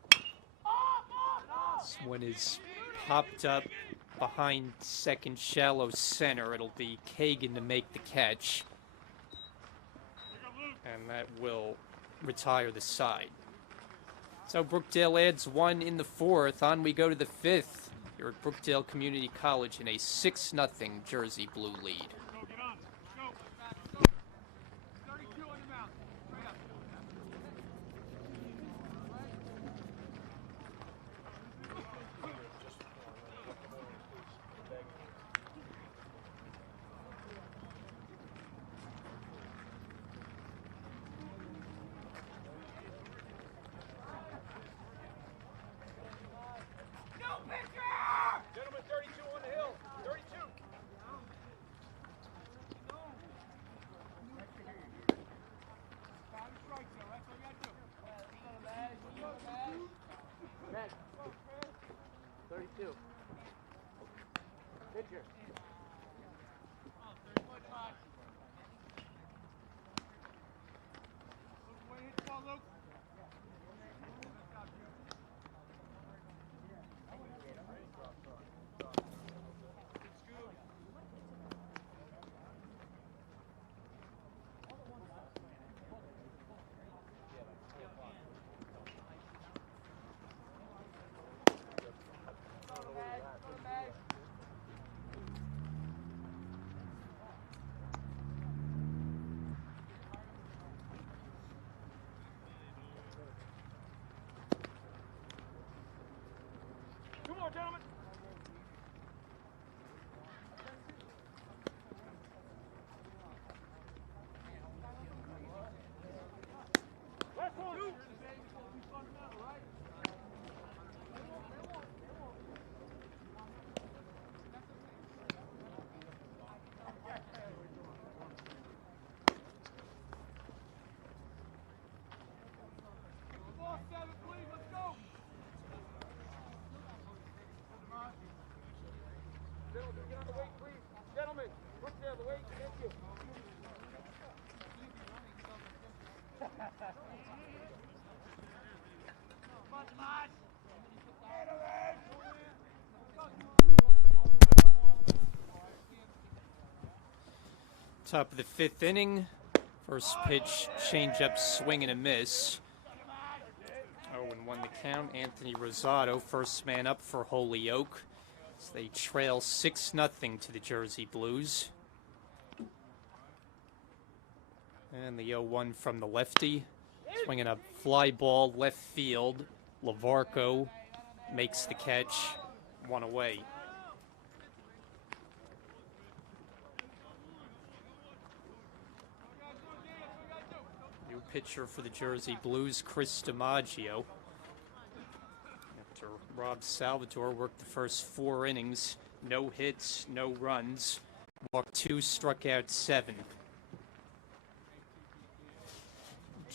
This one is popped up behind second, shallow center. It'll be Kagan to make the catch. And that will retire the side. So Brookdale adds 1 in the 4th. On we go to the 5th. Here at Brookdale Community College in a 6-0 Jersey Blue lead. Gentlemen. Last one. Gentlemen, Brookdale, the weight, thank you. Top of the 5th inning. First pitch, changeup, swing and a miss. 0-1 the count. Anthony Rosado, first man up for Holyoke. So they trail 6-0 to the Jersey Blues. And the 0-1 from the lefty. Swinging a fly ball left field. Lavarco makes the catch. 1 away. pitcher for the Jersey Blues, Chris DiMaggio. After Rob Salvatore worked the first 4 innings, no hits, no runs, walked 2, struck out 7.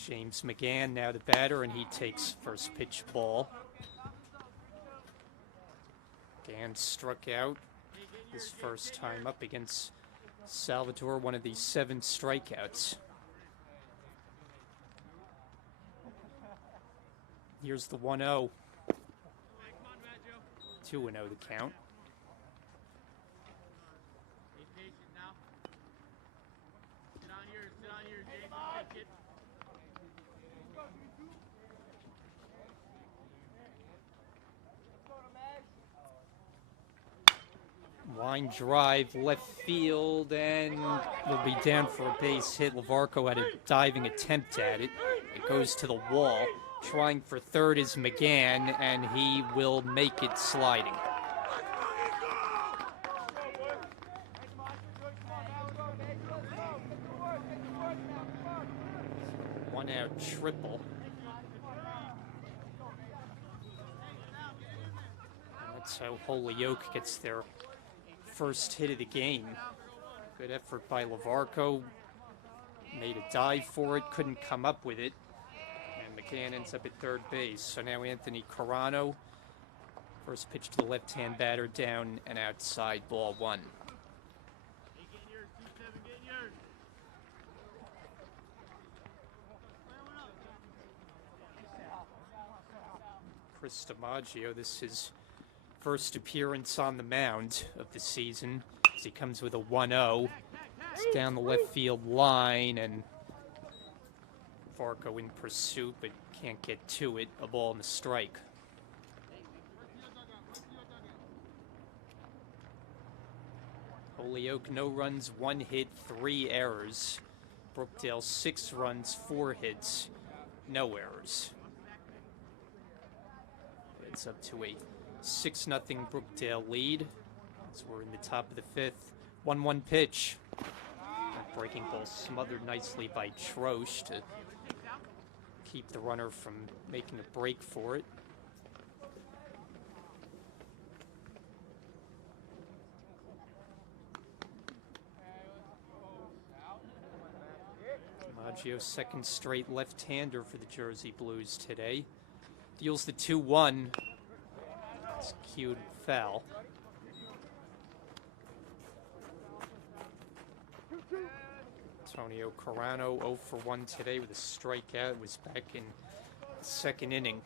James McGann now the batter, and he takes first pitch ball. McGann struck out his first time up against Salvatore, one of the 7 strikeouts. Here's the 1-0. 2-0 the count. Line drive, left field, and will be down for a base hit. Lavarco had a diving attempt at it. It goes to the wall. Trying for third is McGann, and he will make it sliding. One-out triple. And that's how Holyoke gets their first hit of the game. Good effort by Lavarco. Made a dive for it, couldn't come up with it. And McGann ends up at third base. So now Anthony Carano. First pitch to the left-hand batter, down and outside, ball 1. Chris DiMaggio, this is his first appearance on the mound of the season, as he comes with a 1-0. It's down the left field line, and Varco in pursuit, but can't get to it. A ball and a strike. Holyoke, no runs, 1 hit, 3 errors. Brookdale, 6 runs, 4 hits, no errors. It's up to a 6-0 Brookdale lead as we're in the top of the 5th. 1-1 pitch. Breaking ball smothered nicely by Troche to keep the runner from making a break for it. DiMaggio, second straight left-hander for the Jersey Blues today. Deals the 2-1. It's cued foul. Antonio Carano 0 for 1 today with a strikeout. Was back in the second inning.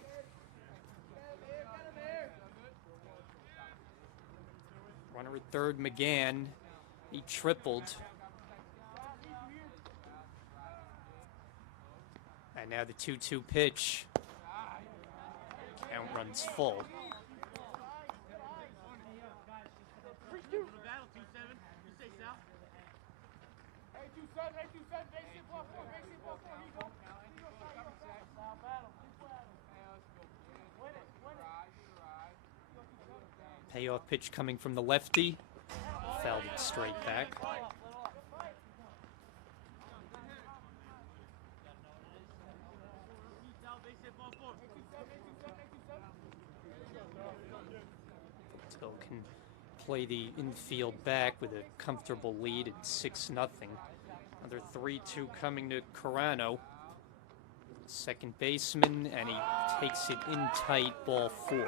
Runner at third, McGann. He tripled. And now the 2-2 pitch. Count runs full. Payoff pitch coming from the lefty. Fouled it straight back. Still can play the infield back with a comfortable lead at 6-0. Another 3-2 coming to Carano. Second baseman, and he takes it in tight, ball 4.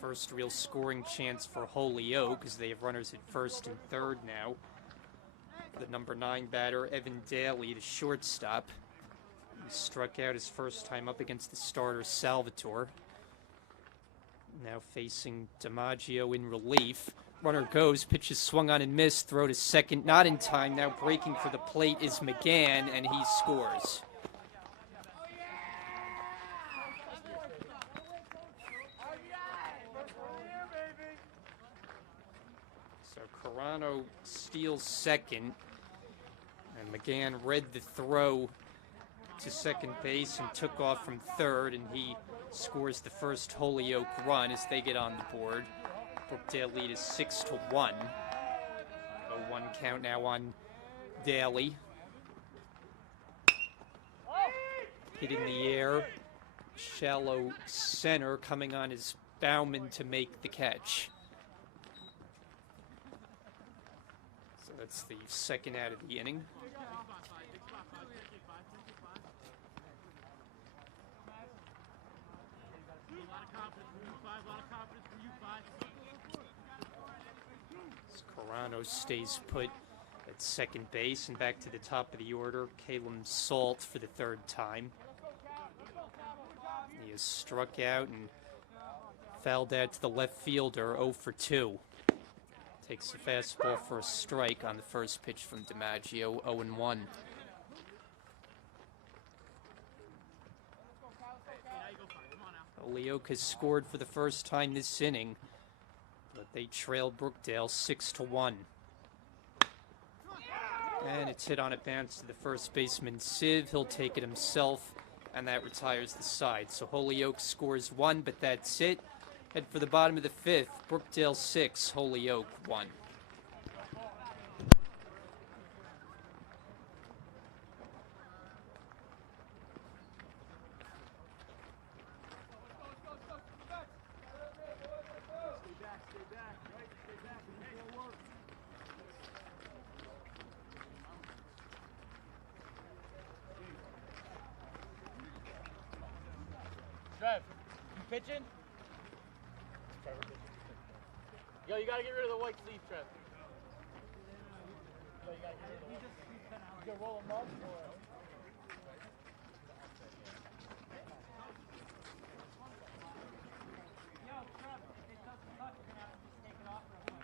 First real scoring chance for Holyoke, as they have runners at first and third now. The number 9 batter, Evan Daly, the shortstop. He struck out his first time up against the starter, Salvatore. Now facing DiMaggio in relief. Runner goes, pitch is swung on and missed, throw to second, not in time. Now breaking for the plate is McGann, and he scores. Carano steals second, and McGann read the throw to second base and took off from third, and he scores the first Holyoke run as they get on the board. Brookdale lead is 6-1. 0-1 count now on Daly. Hit in the air. Shallow center coming on is Bauman to make the catch. So that's the second out of the inning. Carano stays put at second base, and back to the top of the order, Caleb Salt for the third time. He is struck out and fouled out to the left fielder, 0 for 2. Takes a fastball for a strike on the first pitch from DiMaggio, 0-1. Holyoke has scored for the first time this inning, but they trail Brookdale 6-1. And it's hit on a bounce to the first baseman, Siv. He'll take it himself, and that retires the side. So Holyoke scores 1, but that's it. Head for the bottom of the 5th. Brookdale 6, Holyoke 1. Trev, you pitching? Yo, you gotta get rid of the white sleeve, Trev. Yo, you gotta get rid of the white sleeve. You gonna roll them up or? Yo, Trev, if it doesn't touch, you're gonna have to just take it off real quick.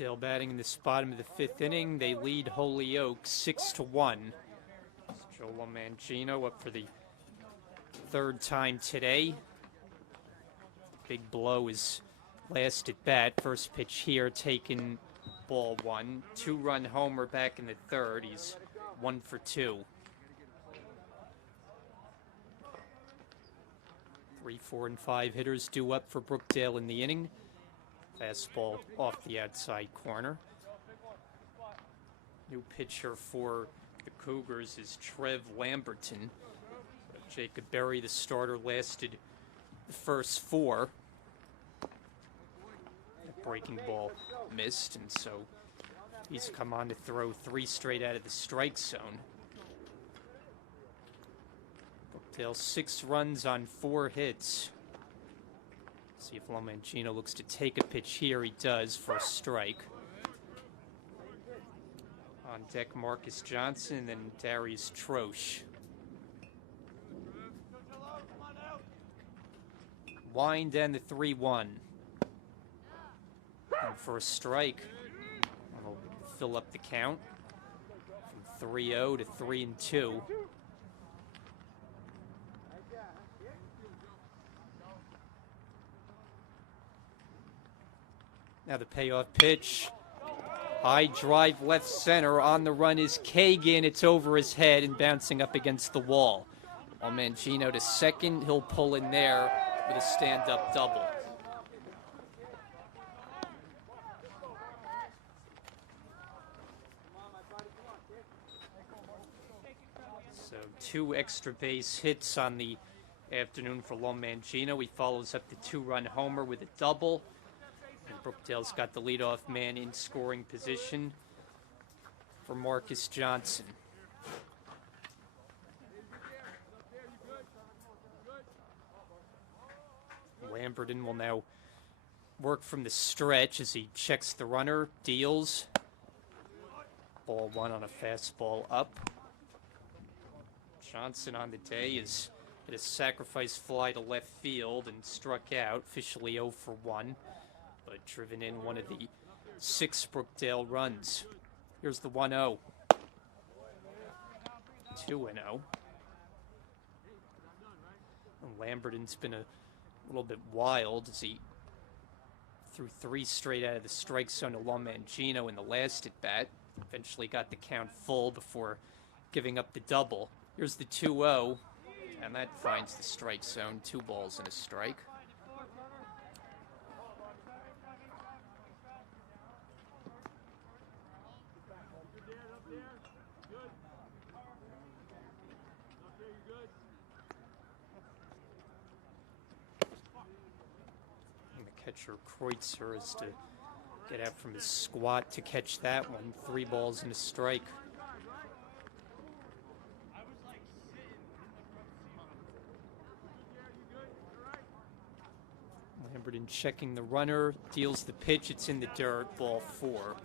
Brookdale batting in this bottom of the 5th inning. They lead Holyoke 6-1. Joe Mangino up for the 3rd time today. Big blow is last at bat. First pitch here taken, ball 1. 2-run homer back in the 3rd. He's 1 for 2. 3, 4, and 5 hitters due up for Brookdale in the inning. Fastball off the outside corner. New pitcher for the Cougars is Trev Lamberton. Jacob Berry, the starter, lasted the first 4. The breaking ball missed, and so he's come on to throw 3 straight out of the strike zone. Brookdale 6 runs on 4 hits. See if Mangino looks to take a pitch here. He does for a strike. On deck, Marcus Johnson and then Darius Troche. Wind and the 3-1. And for a strike, that'll fill up the count from 3-0 to 3-2. Now the payoff pitch. High drive left center. On the run is Kagan. It's over his head and bouncing up against the wall. While Mangino to second, he'll pull in there with a stand-up double. So 2 extra base hits on the afternoon for Mangino. He follows up the 2-run homer with a double. And Brookdale's got the leadoff man in scoring position for Marcus Johnson. Lamberton will now work from the stretch as he checks the runner, deals. Ball 1 on a fastball up. Johnson on the day is hit a sacrifice fly to left field and struck out, officially 0 for 1. But driven in one of the 6 Brookdale runs. Here's the 1-0. 2-0. Lamberton's been a little bit wild as he threw 3 straight out of the strike zone to Mangino in the last at bat. Eventually got the count full before giving up the double. Here's the 2-0, and that finds the strike zone. 2 balls and a strike. Catcher Kreutzer is to get out from his squat to catch that one. 3 balls and a strike. Lamberton checking the runner, deals the pitch. It's in the dirt. Ball 4.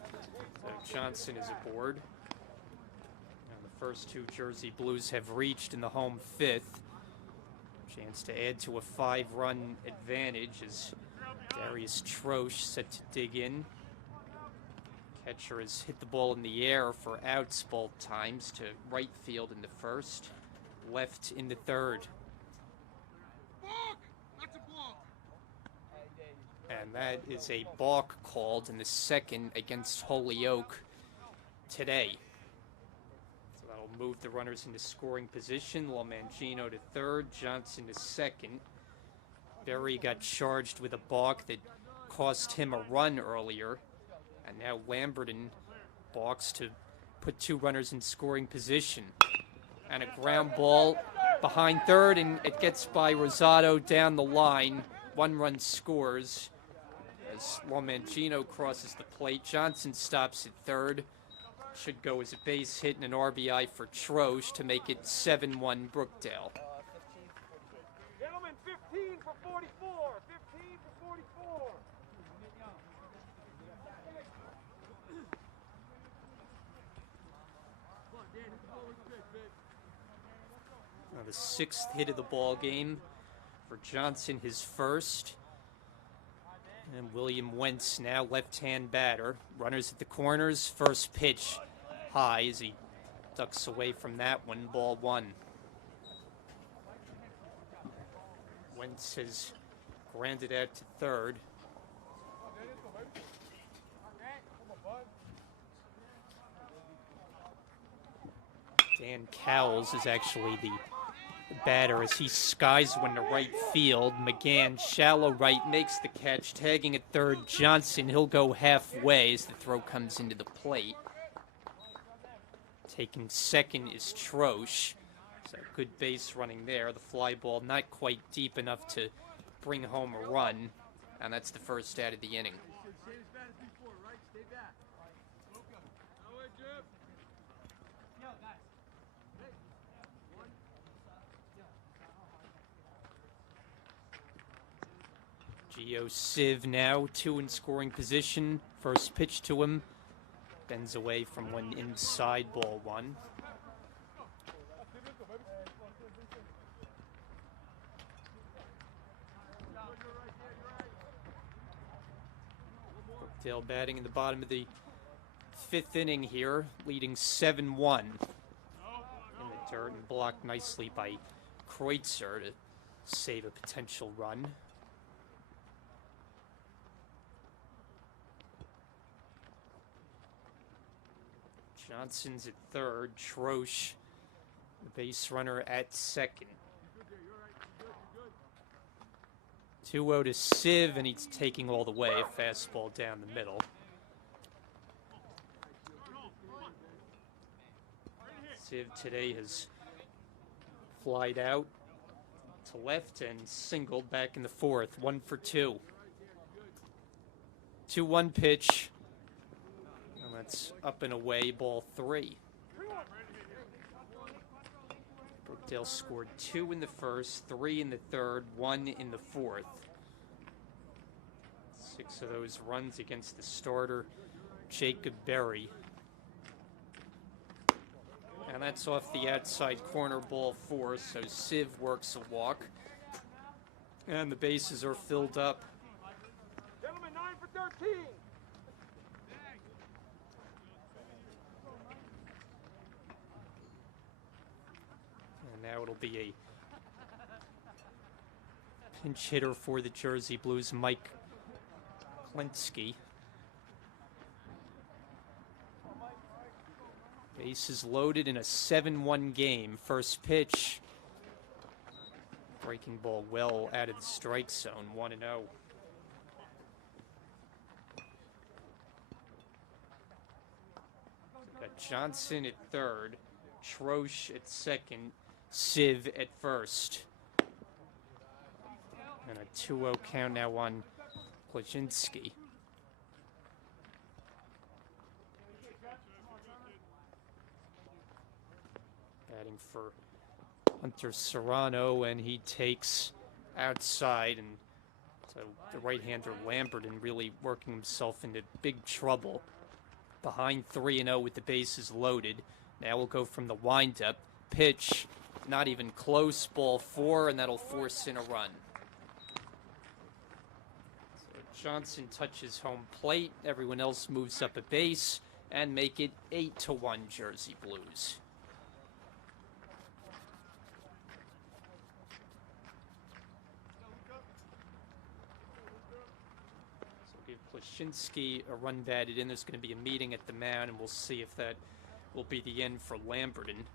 So Johnson is aboard. And the first 2 Jersey Blues have reached in the home 5th. Chance to add to a 5-run advantage as Darius Troche set to dig in. Catcher has hit the ball in the air for outs both times, to right field in the 1st, left in the 3rd. And that is a balk called in the 2nd against Holyoke today. So that'll move the runners into scoring position. Mangino to 3rd, Johnson to 2nd. Berry got charged with a balk that cost him a run earlier. And now Lamberton balks to put 2 runners in scoring position. And a ground ball behind 3rd, and it gets by Rosado down the line. 1 run scores as Mangino crosses the plate. Johnson stops at 3rd. Should go as a base hit and an RBI for Troche to make it 7-1 Brookdale. 15 for 44. 15 for 44. Now the 6th hit of the ball game for Johnson, his 1st. And William Wentz now left-hand batter. Runners at the corners. First pitch high as he ducks away from that one. Ball one. Wentz has grounded out to third. Dan Cowles is actually the batter as he skies one to right field. McGann, shallow right, makes the catch. Tagging at third, Johnson. He'll go halfway as the throw comes into the plate. Taking second is Troche. So good base running there. The fly ball not quite deep enough to bring home a run. And that's the first out of the inning. Gio Civ now 2 in scoring position. First pitch to him. Bends away from one inside, ball one. Brookdale batting in the bottom of the 5th inning here, leading 7-1. In the dirt and blocked nicely by Kreutzer to save a potential run. Johnson's at third. Troche, the base runner, at second. 2-0 to Civ, and he's taking all the way. A fastball down the middle. Civ today has flied out to left and singled back in the 4th. 1 for 2. 2-1 pitch. That's up and away, ball 3. Brookdale scored 2 in the first, 3 in the third, 1 in the 4th. 6 of those runs against the starter, Jacob Berry. And that's off the outside corner, ball 4, so Civ works a walk. And the bases are filled up. Gentlemen, 9 for 13. Now it'll be a pinch hitter for the Jersey Blues, Mike Klinsky. Bases loaded in a 7-1 game. First pitch. Breaking ball well out of the strike zone, 1-0. Got Johnson at third, Troche at second, Civ at first. And a 2-0 count now on Placzynski. Batting for Hunter Serrano, and he takes outside, and so the right-hander Lamberton really working himself into big trouble. Behind 3-0 with the bases loaded. Now we'll go from the windup. Pitch, not even close, ball 4, and that'll force in a run. So Johnson touches home plate. Everyone else moves up a base and make it 8-1 Jersey Blues. So give Placzynski a run batted in. There's going to be a meeting at the mound, and we'll see if that will be the end for Lamberton.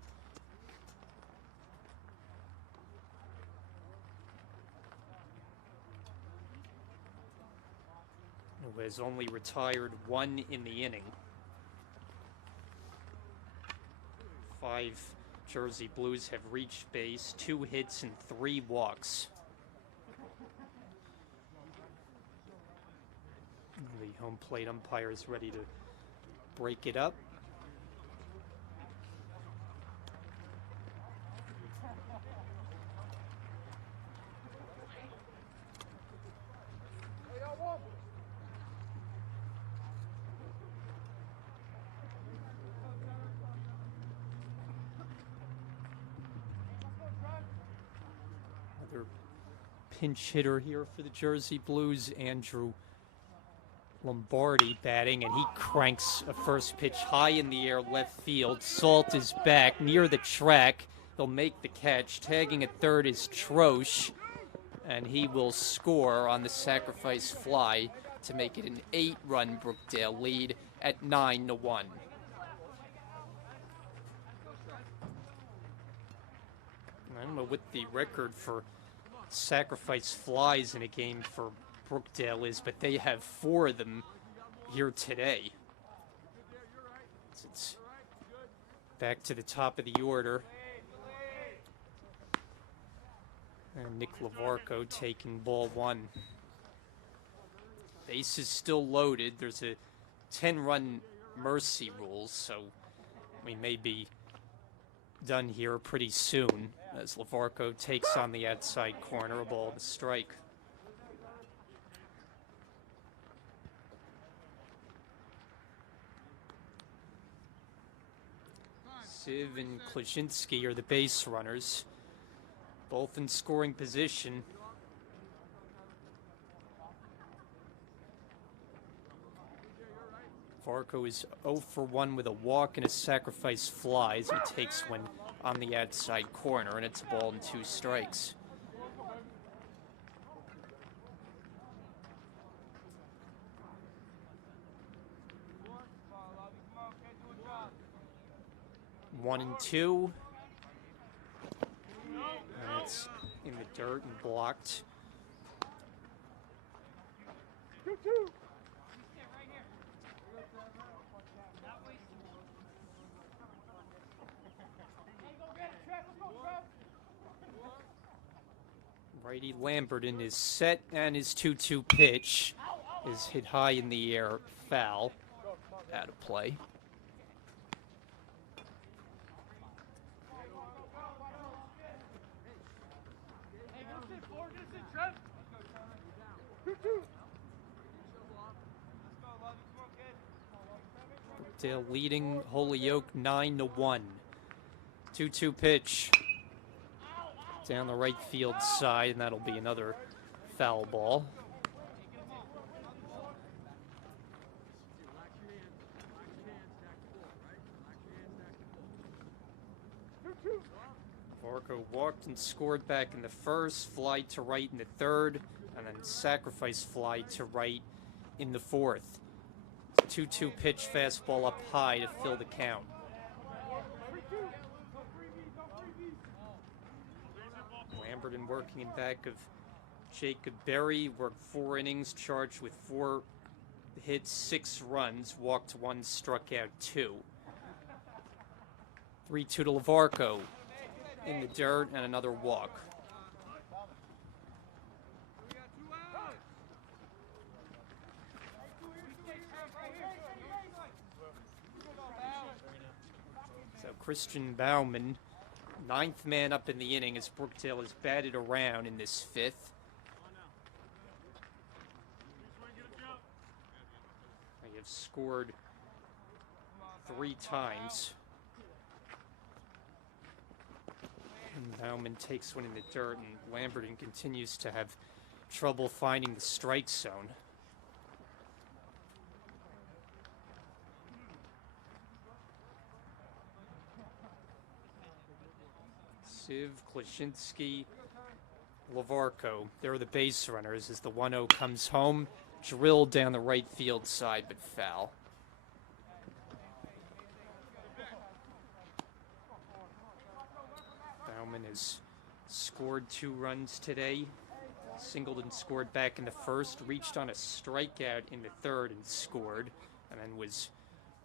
Who has only retired 1 in the inning. 5 Jersey Blues have reached base, 2 hits and 3 walks. The home plate umpire is ready to break it up. Another pinch hitter here for the Jersey Blues, Andrew Lombardi batting, and he cranks a first pitch high in the air left field. Salt is back near the track. He'll make the catch. Tagging at third is Troche, and he will score on the sacrifice fly to make it an 8-run Brookdale lead at 9-1. I don't know what the record for sacrifice flies in a game for Brookdale is, but they have 4 of them here today. It's back to the top of the order. And Nick Lavarco taking ball 1. Base is still loaded. There's a 10-run mercy rule, so we may be done here pretty soon as Lavarco takes on the outside corner, a ball to strike. Siv and Klaczynski are the base runners, both in scoring position. Varco is 0 for 1 with a walk and a sacrifice fly as he takes one on the outside corner, and it's a ball and 2 strikes. One and 2. And it's in the dirt and blocked. Righty Lamberton is set, and his 2-2 pitch is hit high in the air, foul, out of play. Brookdale leading Holyoke 9-1. 2-2 pitch down the right field side, and that'll be another foul ball. Varco walked and scored back in the first, fly to right in the third, and then sacrifice fly to right in the fourth. 2-2 pitch, fastball up high to fill the count. Lamberton working in back of Jacob Berry, worked 4 innings, charged with 4 hits, 6 runs, walked 1, struck out 2. 3-2 to Lavarco in the dirt, and another walk. So Christian Bauman, 9th man up in the inning as Brookdale is batted around in this 5th. They have scored 3 times. And Bauman takes one in the dirt, and Lamberton continues to have trouble finding the strike zone. Siv, Klaczynski, Lavarco, they're the base runners as the 1-0 comes home. Drilled down the right field side, but foul. Bauman has scored 2 runs today. Singleton scored back in the first, reached on a strikeout in the third and scored, and then was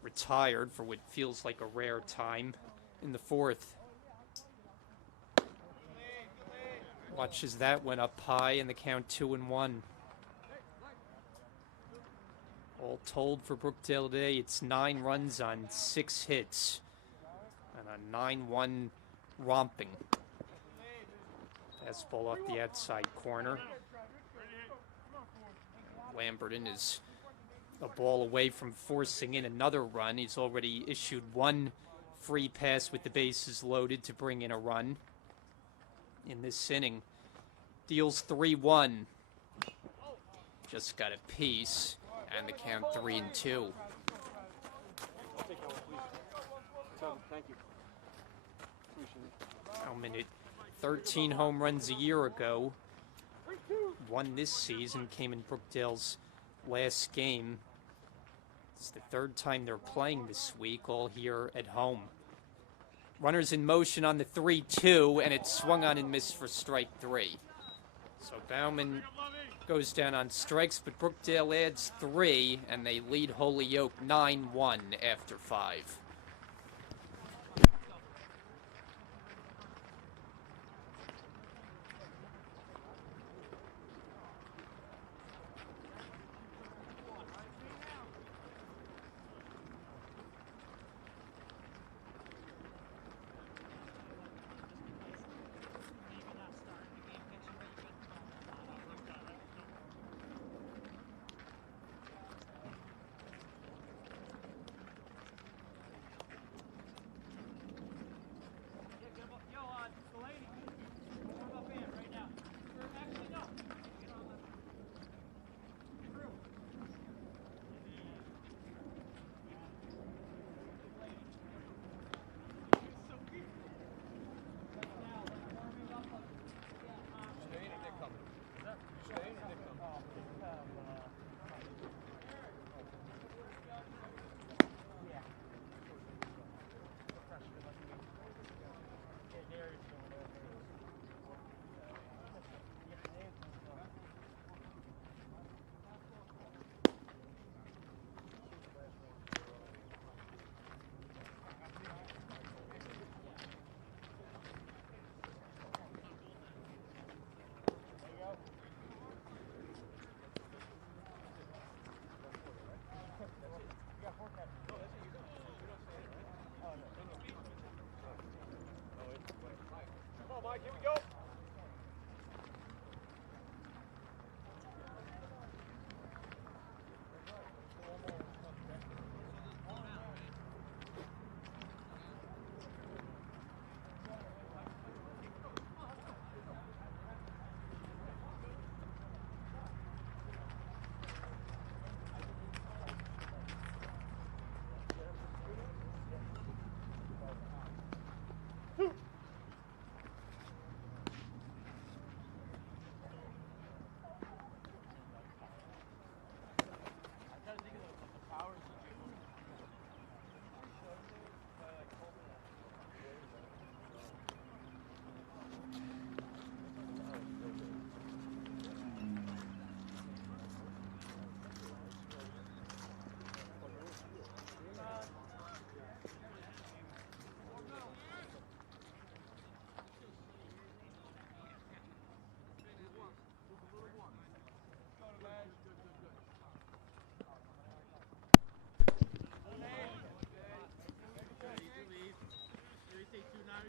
retired for what feels like a rare time in the fourth. Watch as that went up high in the count 2-1. All told for Brookdale today, it's 9 runs on 6 hits and a 9-1 romping. Fastball off the outside corner. Lamberton is a ball away from forcing in another run. He's already issued 1 free pass with the bases loaded to bring in a run in this inning. Deals 3-1. Just got a piece, And the count 3-2. I'll take that one, please. Thank you. Appreciate it. Bauman hit 13 home runs a year ago. One this season, came in Brookdale's last game. It's the third time they're playing this week, all here at home. Runners in motion on the 3-2, and it swung on and missed for strike 3. So Bauman goes down on strikes, but Brookdale adds 3, and they lead Holyoke 9-1 after 5. Come on, Mike, here we go.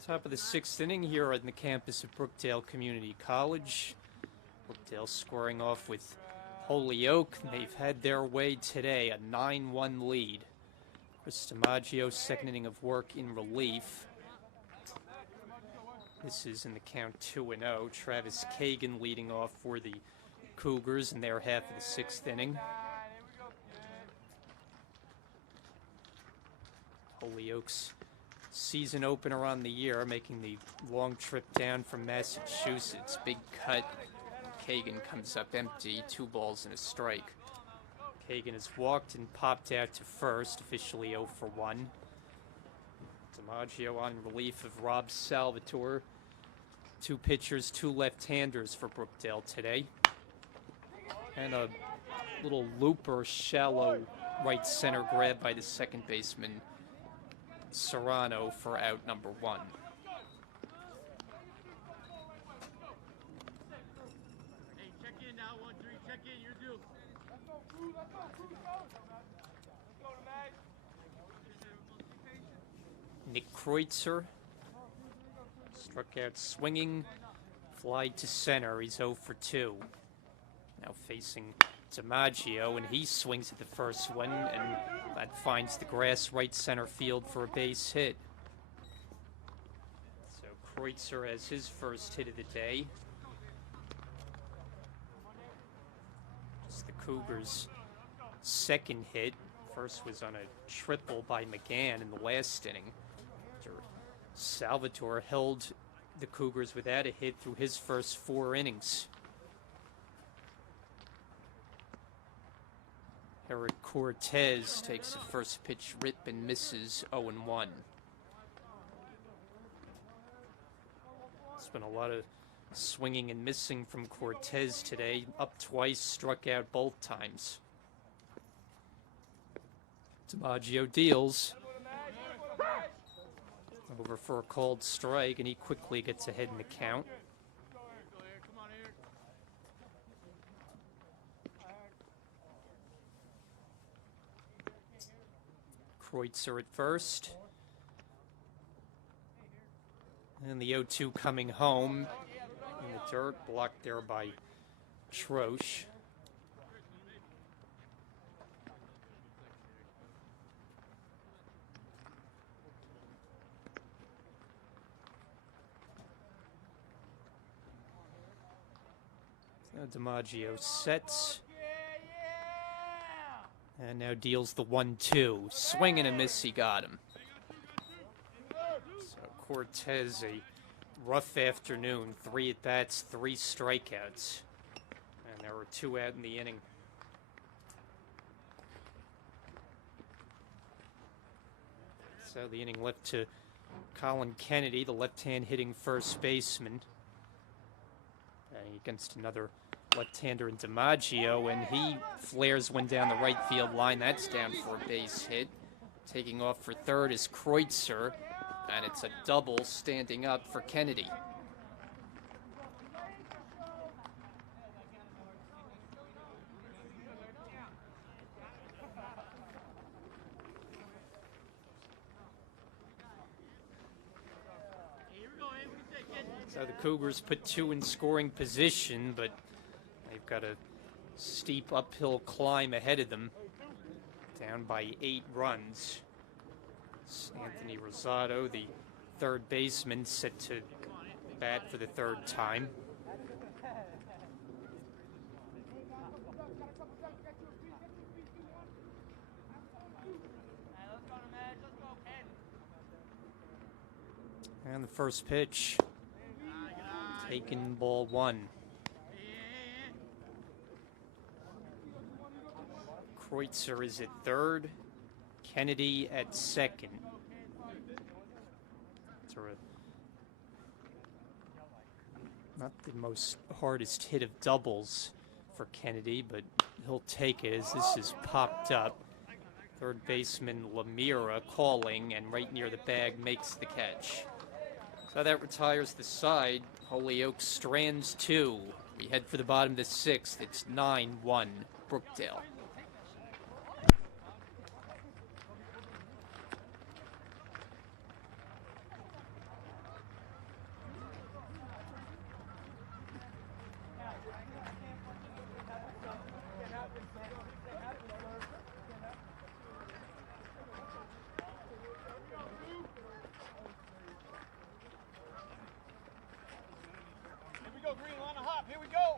Top of the 6th inning here on the campus of Brookdale Community College. Brookdale scoring off with Holyoke. They've had their way today, a 9-1 lead. Chris DiMaggio, second inning of work in relief. This is in the count 2-0. Travis Kagan leading off for the Cougars in their half of the 6th inning. Holyoke's season opener on the year, making the long trip down from Massachusetts. Big cut. Kagan comes up empty, 2 balls and a strike. Kagan has walked and popped out to first, officially 0 for 1. DiMaggio on relief of Rob Salvatore. 2 pitchers, 2 left-handers for Brookdale today. And a little looper, shallow right center grab by the second baseman, Serrano, for out number 1. Hey, check in now, 1-3. Check in, you're due. Nick Kreutzer struck out swinging, fly to center. He's 0 for 2. Now facing DiMaggio, and he swings at the first one, and that finds the grass right center field for a base hit. So Kreutzer has his first hit of the day. Just the Cougars second hit. First was on a triple by McGann in the last inning. Salvatore held the Cougars without a hit through his first 4 innings. Eric Cortez takes the first pitch rip and misses 0-1. It's been a lot of swinging and missing from Cortez today. Up twice, struck out both times. DiMaggio deals. Over for a called strike, and he quickly gets ahead in the count. Kreutzer at first. And the 0-2 coming home in the dirt, blocked there by Troche. DiMaggio sets. And now deals the 1-2. Swing and a miss, he got him. So Cortez, a rough afternoon. 3 at-bats, 3 strikeouts. And there were 2 out in the inning. So the inning left to Colin Kennedy, the left-hand hitting first baseman. Against another left-hander in DiMaggio, and he flares one down the right field line. That's down for a base hit. Taking off for third is Kreutzer, and it's a double standing up for Kennedy. So the Cougars put 2 in scoring position, but they've got a steep uphill climb ahead of them. Down by 8 runs. It's Anthony Rosado, the third baseman, set to bat for the 3rd time. And the first pitch. Taken, ball 1. Kreutzer is at third. Kennedy at second. Not the most hardest hit of doubles for Kennedy, but he'll take it as this is popped up. Third baseman Lemira calling, and right near the bag makes the catch. So that retires the side. Holyoke strands 2. We head for the bottom of the 6th. It's 9-1 Brookdale. Green, line a hop. Here we go.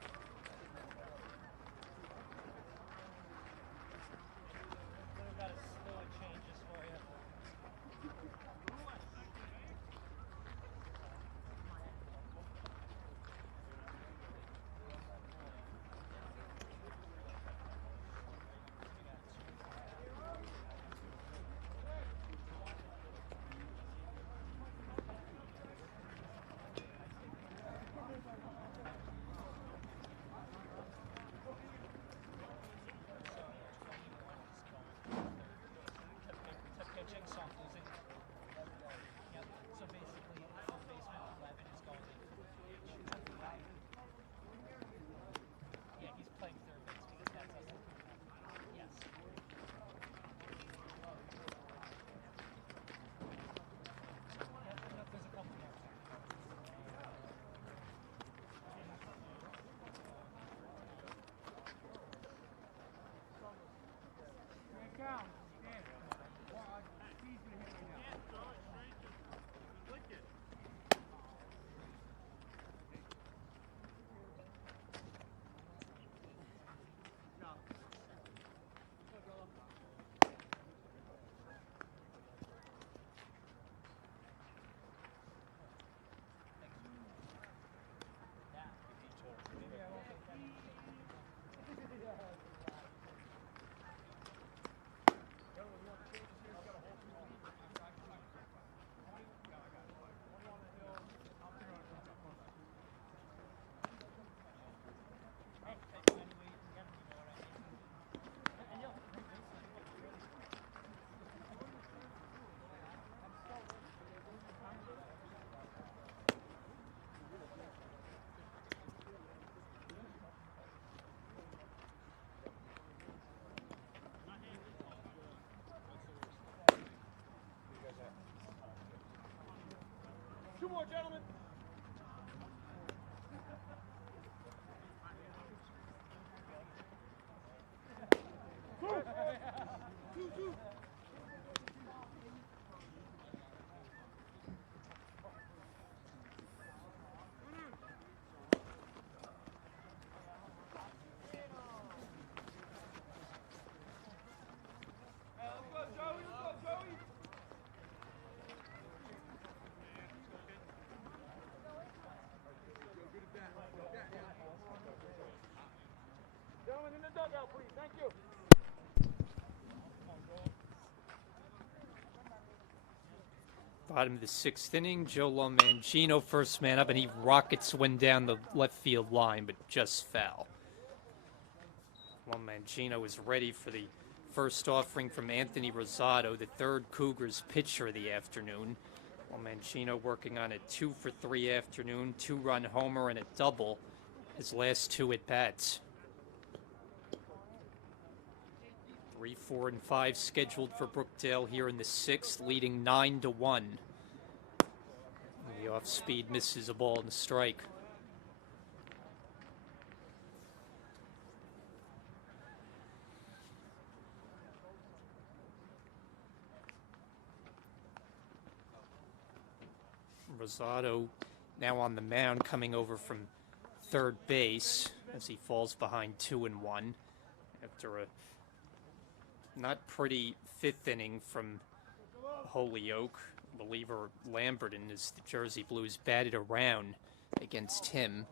more, gentlemen. Gentlemen, in the dugout, please. Thank you. Bottom of the 6th inning, Joe Lomangino first man up, and he rockets one down the left field line, but just foul. Lomangino is ready for the first offering from Anthony Rosado, the third Cougars pitcher of the afternoon. Lomangino working on a 2-for-3 afternoon, 2-run homer and a double his last 2 at-bats. 3, 4, and 5 scheduled for Brookdale here in the 6th, leading 9-1. The off-speed misses a ball and a strike. Rosado now on the mound, coming over from third base as he falls behind 2-1 after a not pretty 5th inning from Holyoke. Believer Lamberton, as the Jersey Blues batted around against him.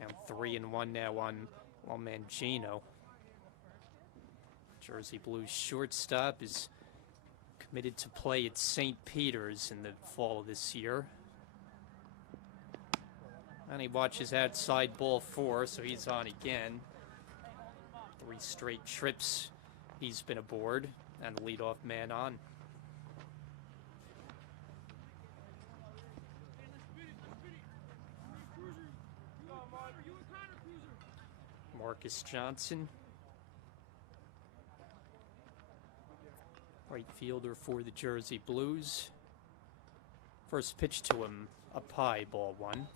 Count 3-1 now on Lomangino. Jersey Blues shortstop is committed to play at St. Peter's in the fall of this year. And he watches outside ball 4, so he's on again. 3 straight trips he's been aboard, and the leadoff man on. Marcus Johnson, right fielder for the Jersey Blues. First pitch to him, up high, ball 1.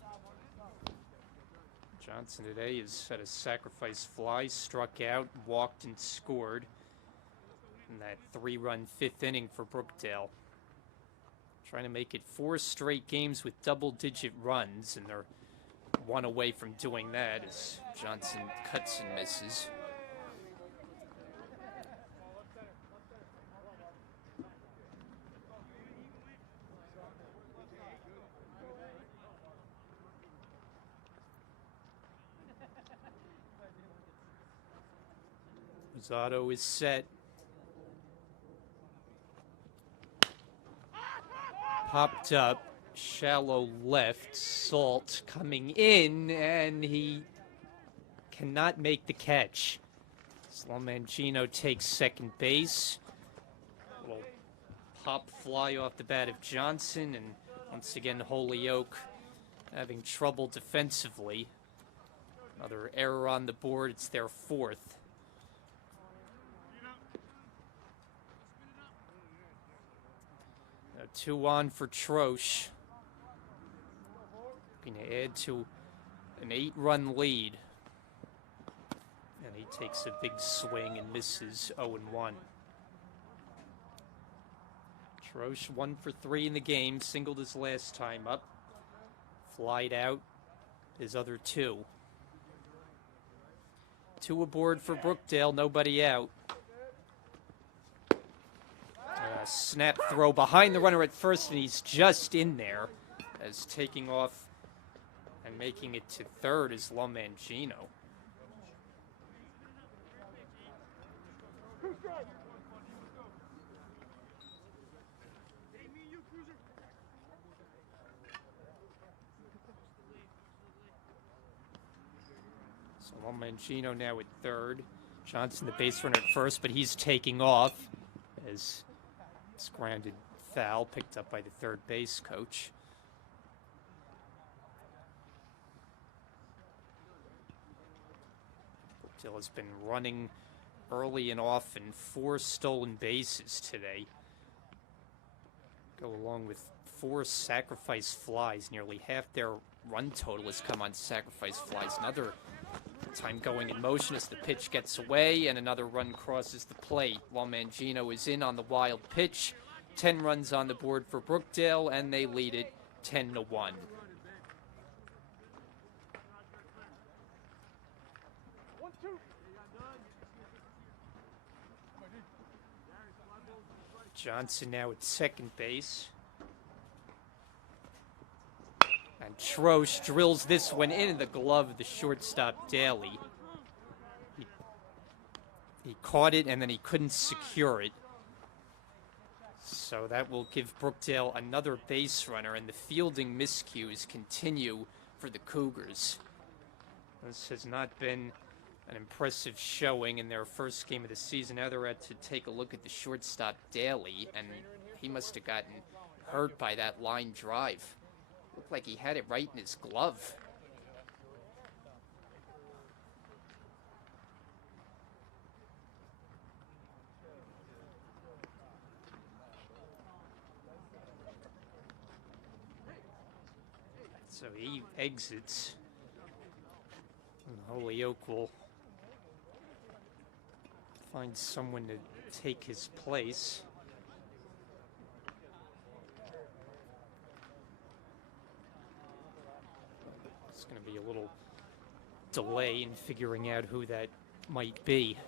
Johnson today has had a sacrifice fly, struck out, walked, and scored in that 3-run 5th inning for Brookdale. Trying to make it 4 straight games with double-digit runs, and they're 1 away from doing that as Johnson cuts and misses. Rosado is set. Popped up, shallow left, Salt coming in, and he cannot make the catch. Lomangino takes second base. Little pop fly off the bat of Johnson, and once again Holyoke having trouble defensively. Another error on the board, it's their 4th. Now 2 on for Troche. Going to add to an 8-run lead. And he takes a big swing and misses 0-1. Troche 1 for 3 in the game, singled his last time up. Flied out his other 2. 2 aboard for Brookdale, nobody out. Snap throw behind the runner at first, and he's just in there as taking off and making it to third is Lomangino. So Lomangino now at third. Johnson, the base runner at first, but he's taking off as it's grounded foul picked up by the third base coach. Brookdale has been running early and often, 4 stolen bases today. Go along with 4 sacrifice flies. Nearly half their run total has come on sacrifice flies. Another time going in motion as the pitch gets away, and another run crosses the plate while Mangino is in on the wild pitch. 10 runs on the board for Brookdale, and they lead it 10-1. Johnson now at second base. And Troche drills this one in the glove of the shortstop, Daly. He caught it, and then he couldn't secure it. So that will give Brookdale another base runner, and the fielding miscues continue for the Cougars. This has not been an impressive showing in their first game of the season. Now they're at to take a look at the shortstop, Daly, and he must have gotten hurt by that line drive. Looked like he had it right in his glove. So he exits. And Holyoke will find someone to take his place. It's going to be a little delay in figuring out who that might be.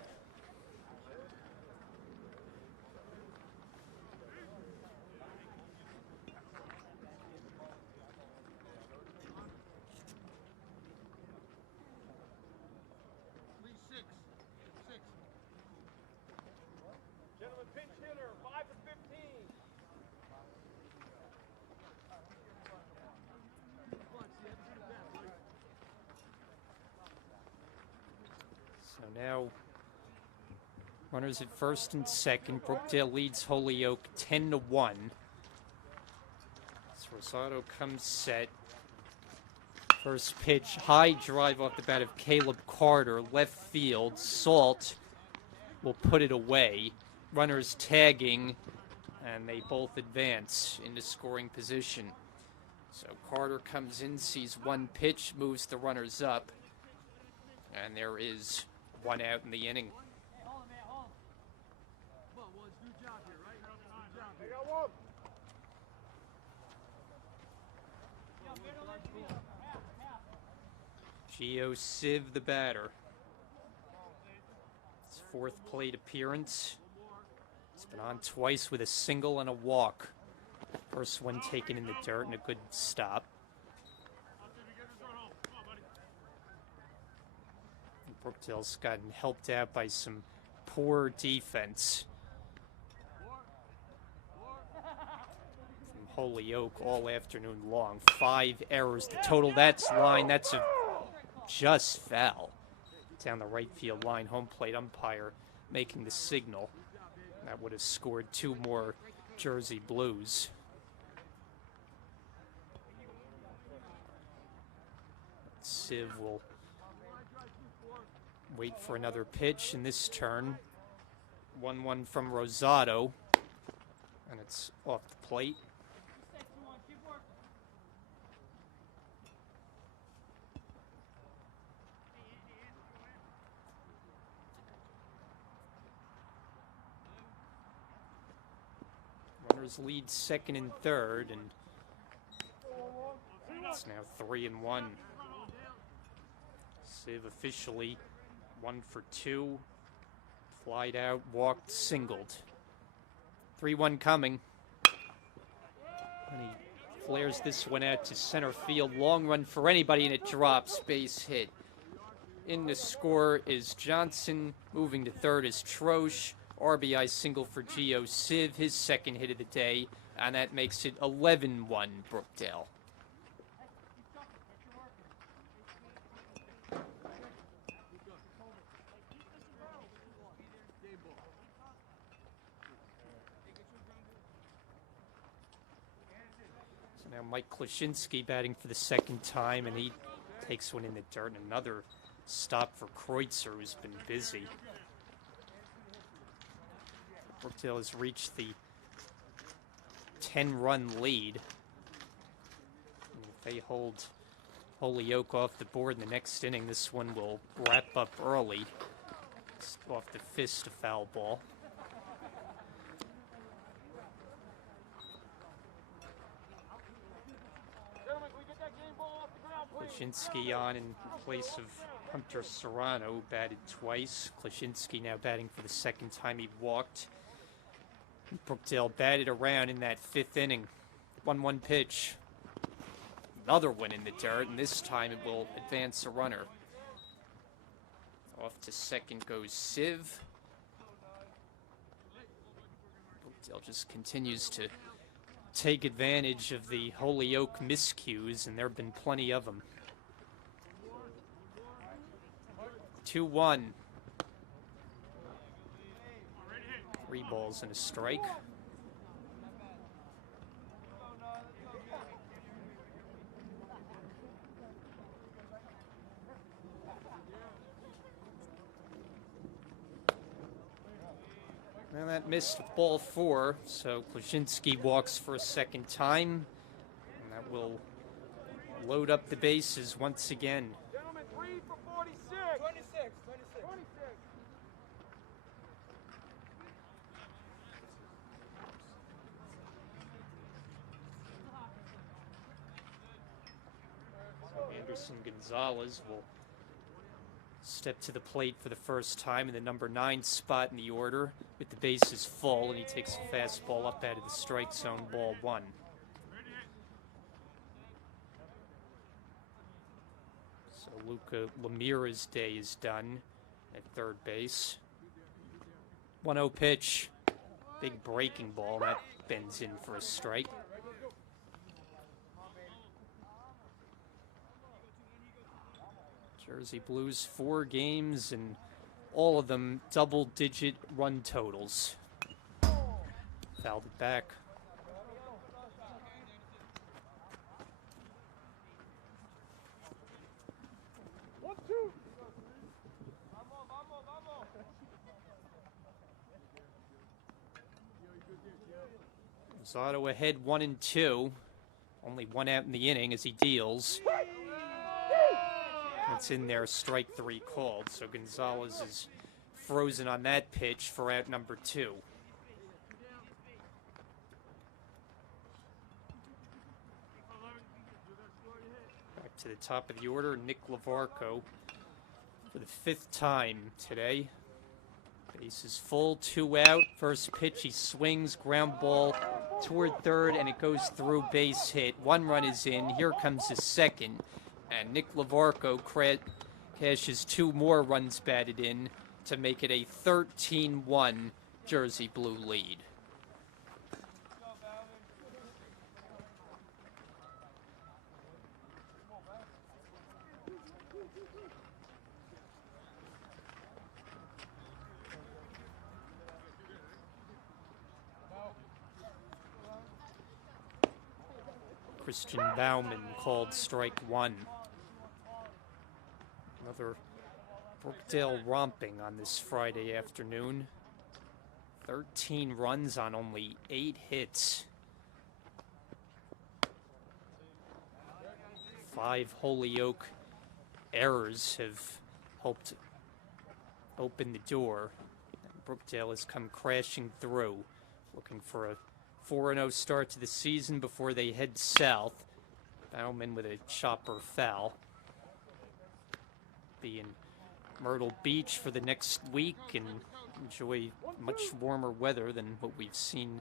Gentlemen, pinch hitter, 5 for 15. So now, runners at first and second. Brookdale leads Holyoke 10-1. As Rosado comes set. First pitch, high drive off the bat of Caleb Carter, left field. Salt will put it away. Runners tagging, and they both advance into scoring position. So Carter comes in, sees one pitch, moves the runners up, and there is one out in the inning. They got one. Gio Civ, the batter. His 4th plate appearance. He's been on twice with a single and a walk. First one taken in the dirt and a good stop. Brookdale's gotten helped out by some poor defense from Holyoke all afternoon long. 5 errors. The total, that's line. That's a just foul down the right field line. Home plate umpire making the signal. That would have scored 2 more Jersey Blues. Civ will wait for another pitch in this turn. 1-1 from Rosado, and it's off the plate. Runners lead second and third, and it's now 3-1. Civ officially 1 for 2. Flied out, walked, singled. 3-1 coming. And he flares this one out to center field. Long run for anybody, and it drops. Base hit. In the score is Johnson. Moving to third is Troche. RBI single for Gio Civ, his 2nd hit of the day, and that makes it 11-1 Brookdale. So now Mike Klaczynski batting for the 2nd time, and he takes one in the dirt. Another stop for Kreutzer, who's been busy. Brookdale has reached the 10-run lead. They hold Holyoke off the board in the next inning. This one will wrap up early. It's off the fist, a foul ball. Klashinsky on in place of Hunter Serrano, batted twice. Klashinsky now batting for the second time he walked. Brookdale batted around in that fifth inning. 1-1 pitch. Another one in the dirt, and this time it will advance a runner. Off to second goes Siv. Brookdale just continues to take advantage of the Holyoke miscues, and there have been plenty of them. 2-1. 3 balls and a strike. And that missed ball 4, so Klashinsky walks for a second time, and that will load up the bases once again. Gentlemen, 3 for 46. 26. Anderson Gonzalez will step to the plate for the first time in the number 9 spot in the order with the bases full, and he takes a fastball up out of the strike zone, ball 1. So Luca Lemira's day is done at third base. 1-0 pitch. Big breaking ball. That bends in for a strike. Jersey Blues 4 games, and all of them double-digit run totals. Fouled it back. Rosado ahead 1-2. Only 1 out in the inning as he deals. It's in there, strike 3 called, so Gonzalez is frozen on that pitch for out number 2. Back to the top of the order, Nick Lavarco for the 5th time today. Base is full, 2 out. First pitch, he swings, ground ball toward third, and it goes through, base hit. 1 run is in. Here comes the second. And Nick Lavarco cashes 2 more runs batted in to make it a 13-1 Jersey Blue lead. Christian Bauman called strike 1. Another Brookdale romping on this Friday afternoon. 13 runs on only 8 hits. 5 Holyoke errors have helped open the door. Brookdale has come crashing through, looking for a 4-0 start to the season before they head south. Bauman with a chopper foul. Be in Myrtle Beach for the next week and enjoy much warmer weather than what we've seen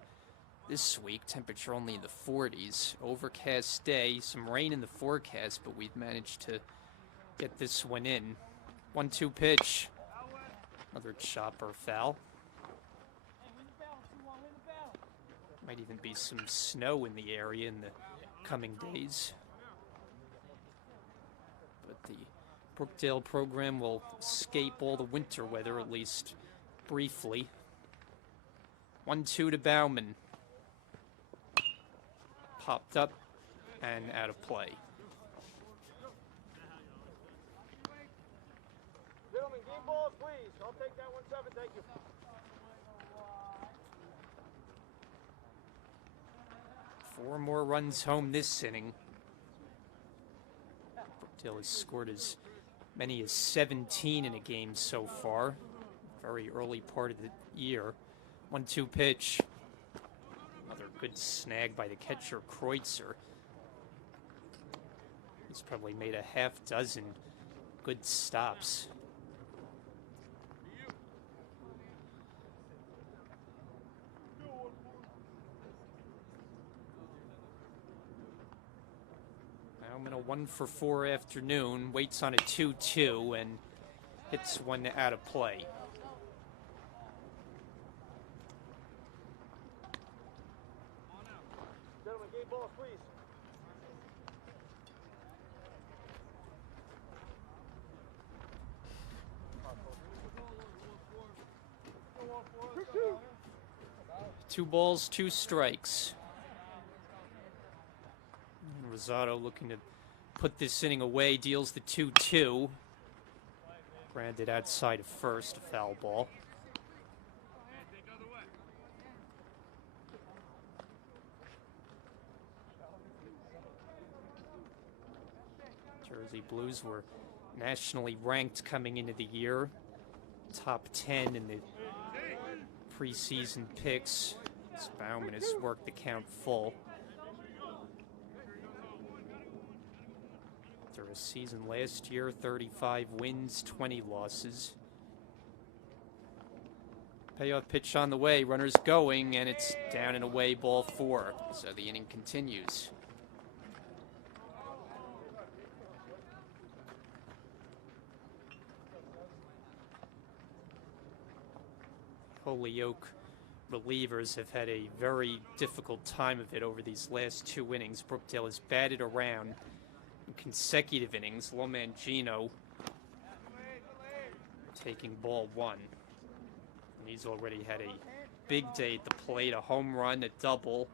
this week. Temperature only in the 40s. Overcast day, some rain in the forecast, but we've managed to get this one in. 1-2 pitch. Another chopper foul. Might even be some snow in the area in the coming days. But the Brookdale program will escape all the winter weather, at least briefly. 1-2 to Bauman. Popped up and out of play. Gentlemen, game balls, please. I'll take that 1-7. Thank you. 4 more runs home this inning. Brookdale has scored as many as 17 in a game so far. Very early part of the year. 1-2 pitch. Another good snag by the catcher, Kreutzer. He's probably made a half dozen good stops. Now I'm in a 1-for-4 afternoon. Waits on a 2-2 and hits one out of play. Gentlemen, game balls, please. Two balls, two strikes. Rosado looking to put this inning away, deals the 2-2. Grounded outside of first, a foul ball. Jersey Blues were nationally ranked coming into the year. Top 10 in the preseason picks. Bauman has worked the count full. After a season last year, 35 wins, 20 losses. Payoff pitch on the way, runners going, and it's down and away, ball 4. So the inning continues. Holyoke relievers have had a very difficult time of it over these last 2 innings. Brookdale has batted around in consecutive innings. Lomangino taking ball 1. And he's already had a big day at the plate, a home run, a double.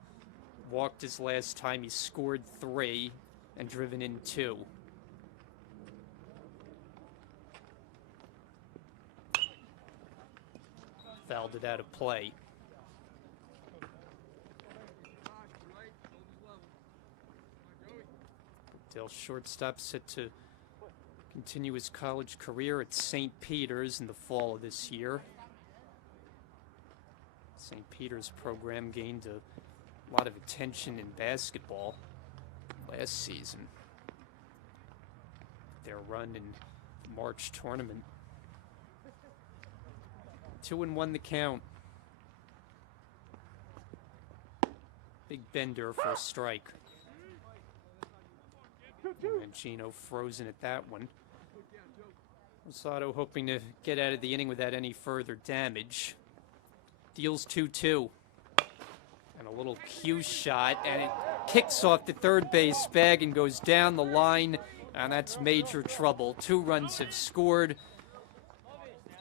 Walked his last time, he scored 3 and driven in 2. Fouled it out of play. Brookdale shortstop set to continue his college career at St. Peter's in the fall of this year. St. Peter's program gained a lot of attention in basketball last season. Their run in the March tournament. 2-1 the count. Big bender for a strike. Mangino frozen at that one. Rosado hoping to get out of the inning without any further damage. Deals 2-2. And a little cue shot, and it kicks off the third base bag and goes down the line, and that's major trouble. 2 runs have scored.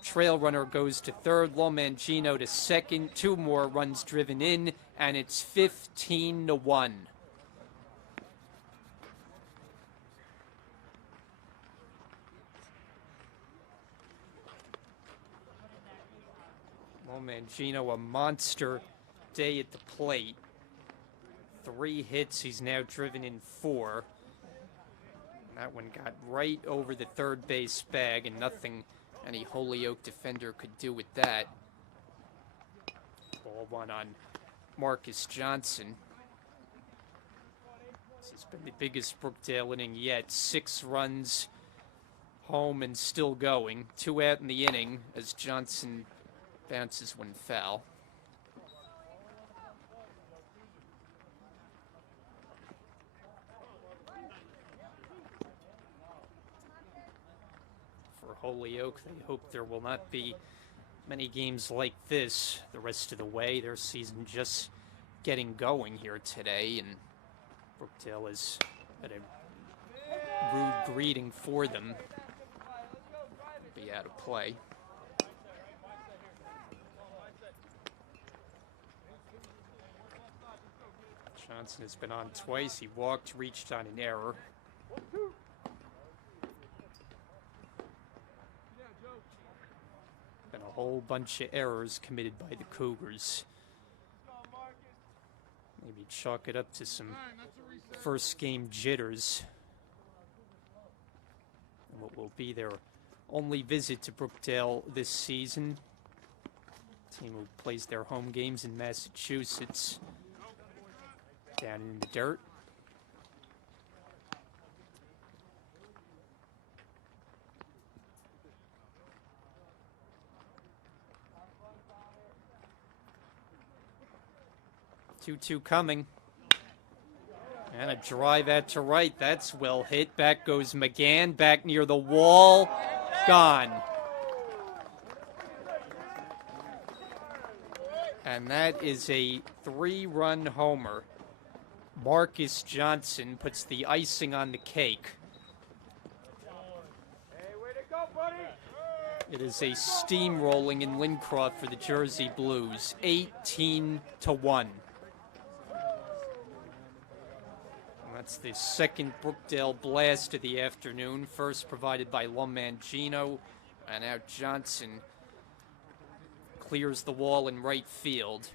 Trail runner goes to third, Lomangino to second, 2 more runs driven in, and it's 15-1. Lomangino, a monster day at the plate. 3 hits, he's now driven in 4. And that one got right over the third base bag, and nothing any Holyoke defender could do with that. Ball 1 on Marcus Johnson. This has been the biggest Brookdale inning yet. 6 runs home and still going. 2 out in the inning as Johnson bounces one foul. Holyoke, they hope there will not be many games like this the rest of the way. Their season just getting going here today, and Brookdale is at a rude greeting for them. Be out of play. Johnson has been on twice. He walked, reached on an error. Been a whole bunch of errors committed by the Cougars. Maybe chalk it up to some first game jitters. What will be their only visit to Brookdale this season. Team who plays their home games in Massachusetts down in the dirt. Two coming. And a drive out to right. That's well hit. Back goes McGann. Back near the wall. Gone. And that is a 3-run homer. Marcus Johnson puts the icing on the cake. It is a steamrolling in Lincroft for the Jersey Blues. 18-1. That's the second Brookdale blast of the afternoon. First provided by Lomangino, and now Johnson clears the wall in right field.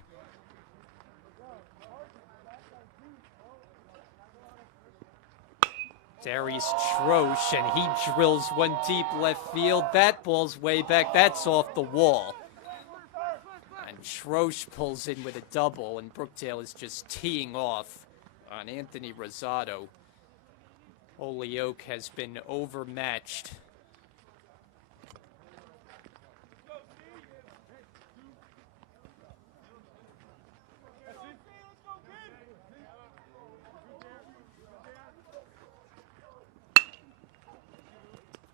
Darius Troche, and he drills one deep left field. That ball's way back. That's off the wall. And Troche pulls in with a double, and Brookdale is just teeing off on Anthony Rosado. Holyoke has been overmatched.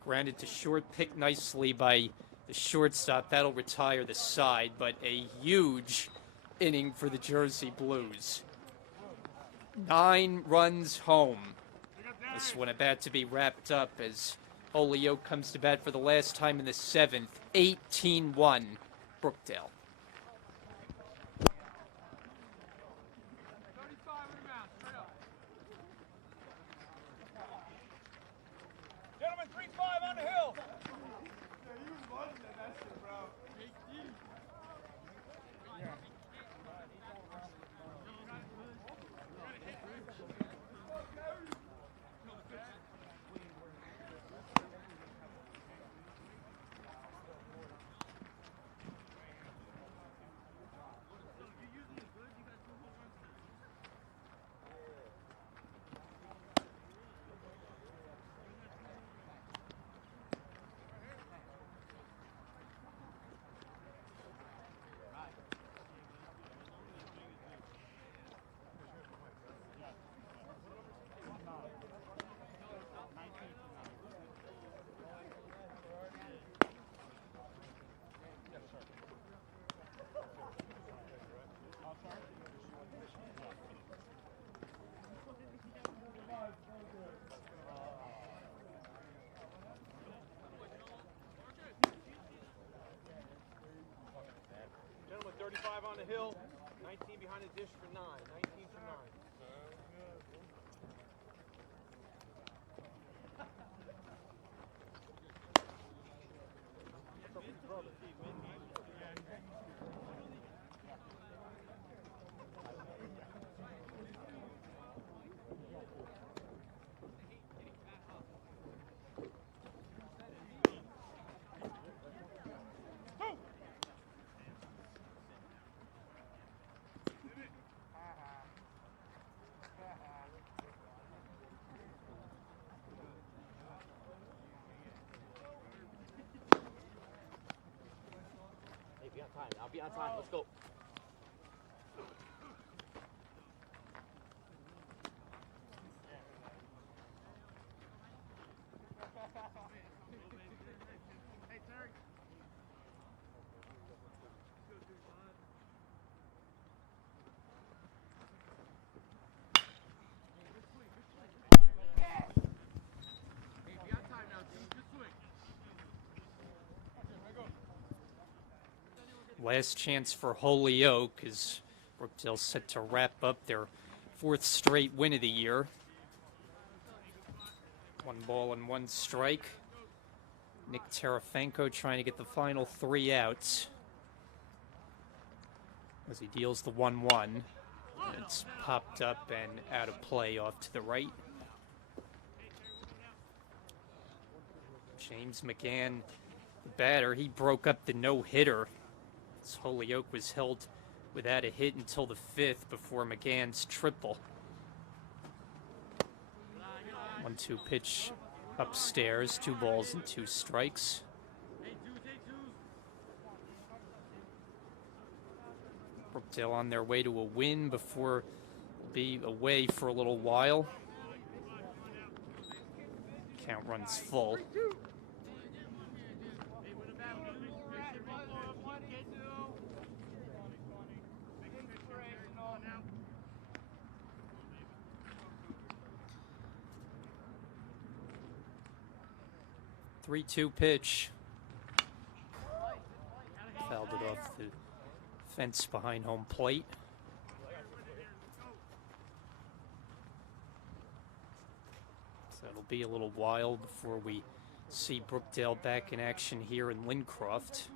Grounded to short, picked nicely by the shortstop. That'll retire the side, but a huge inning for the Jersey Blues. 9 runs home. This one about to be wrapped up as Holyoke comes to bat for the last time in the 7th. 18-1, Brookdale. Gentlemen, 3-5 on the hill. Gentlemen, 35 on the hill, 19 behind the dish for 9. 19 for 9. Hey, be on time. I'll be on time. Let's go. Last chance for Holyoke as Brookdale set to wrap up their 4th straight win of the year. 1 ball and 1 strike. Nick Terafenko trying to get the final 3 outs as he deals the 1-1. It's popped up and out of play off to the right. James McGann, the batter, he broke up the no-hitter. Holyoke was held without a hit until the 5th before McGann's triple. 1-2 pitch upstairs, 2 balls and 2 strikes. Brookdale on their way to a win before they'll be away for a little while. Count runs full. Three-two pitch. Fouled it off the fence behind home plate. So it'll be a little while before we see Brookdale back in action here in Lincroft.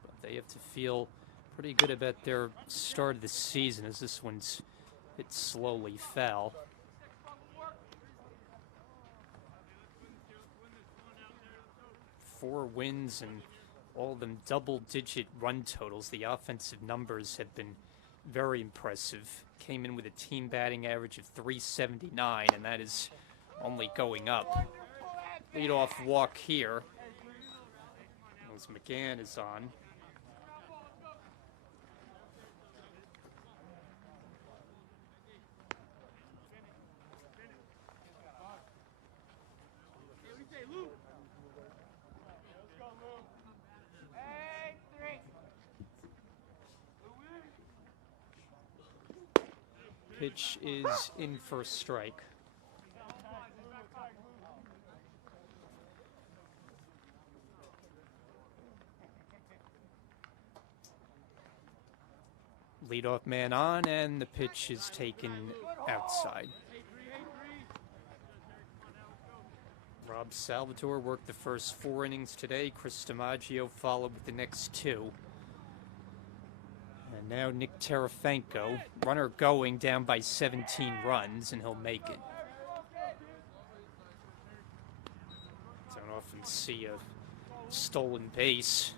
But they have to feel pretty good about their start of the season, as this one's hit slowly foul. Four wins and all of them double-digit run totals. The offensive numbers have been very impressive. Came in with a team batting average of .379, and that is only going up. Leadoff walk here, as McGann is on. Pitch is in for a strike. Leadoff man on, and the pitch is taken outside. Rob Salvatore worked the first 4 innings today. Chris DiMaggio followed with the next 2. And now Nick Tarafanko, runner going, down by 17 runs, and he'll make it. Don't often see a stolen base.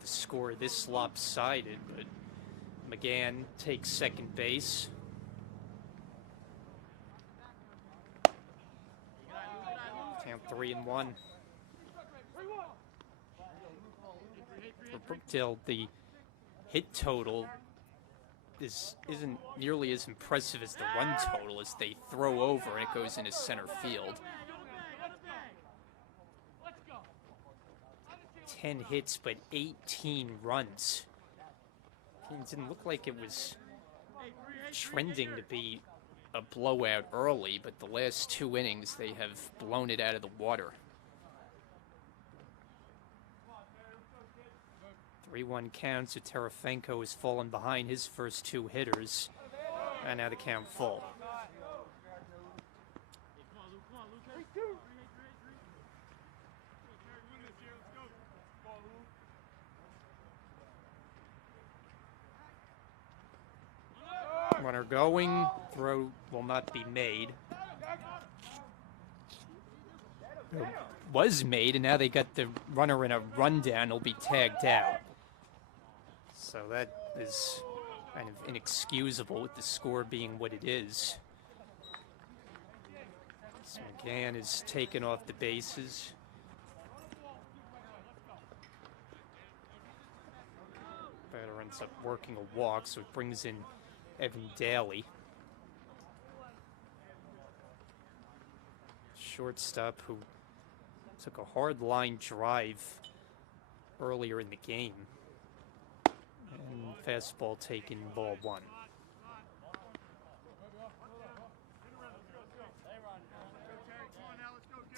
The score this lopsided, but McGann takes second base. Count 3-1. For Brookdale, the hit total isn't nearly as impressive as the run total, as they throw over and it goes into center field. 10 hits, but 18 runs. It didn't look like it was trending to be a blowout early, but the last 2 innings they have blown it out of the water. 3-1 count, so Tarafanko has fallen behind his first 2 hitters, and now the count full. Runner going, throw will not be made. It was made, and now they got the runner in a rundown. He'll be tagged out. So that is kind of inexcusable with the score being what it is. So McGann is taken off the bases. Batter ends up working a walk, so it brings in Evan Daly. Shortstop who took a hard line drive earlier in the game. And fastball taken, ball 1.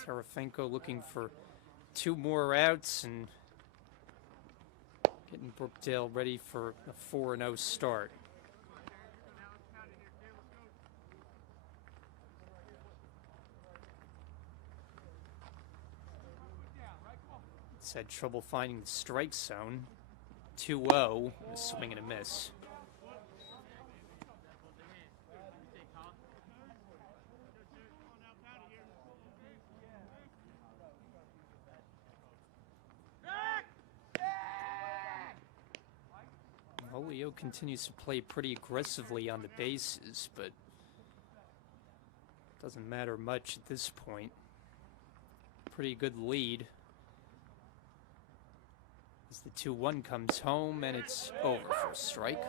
Tarafanko looking for 2 more outs and getting Brookdale ready for a 4-0 start. It's had trouble finding the strike zone. 2-0, a swing and a miss. Holyoke continues to play pretty aggressively on the bases, but doesn't matter much at this point. Pretty good lead as the 2-1 comes home, and it's over for a strike.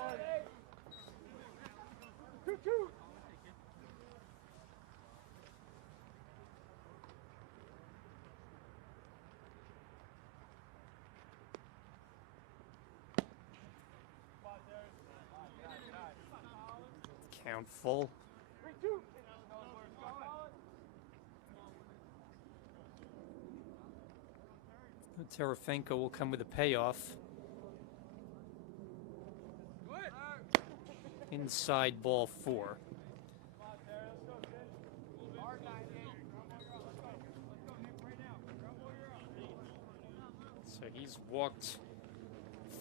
Count full. Terefenko will come with a payoff. Inside ball 4. So he's walked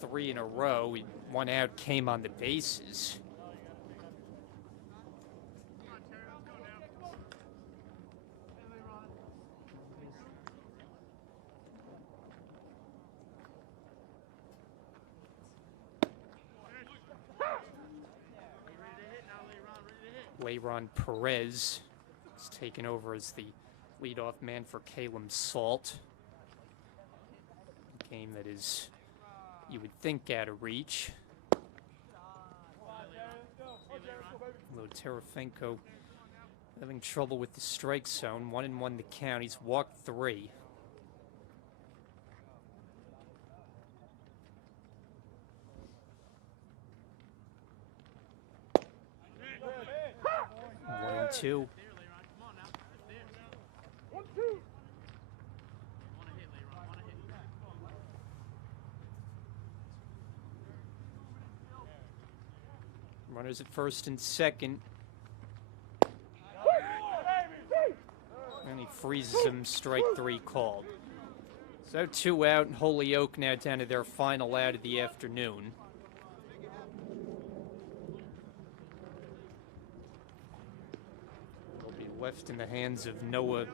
3 in a row. 1 out came on the bases. Layron Perez is taken over as the leadoff man for Caleb Salt. A game that is, you would think, out of reach. Although Terefenko having trouble with the strike zone. 1-1 the count. He's walked 3. Two. Runners at first and second. And he freezes him, strike 3 called. So 2 out, and Holyoke now down to their final out of the afternoon. Left in the hands of Noah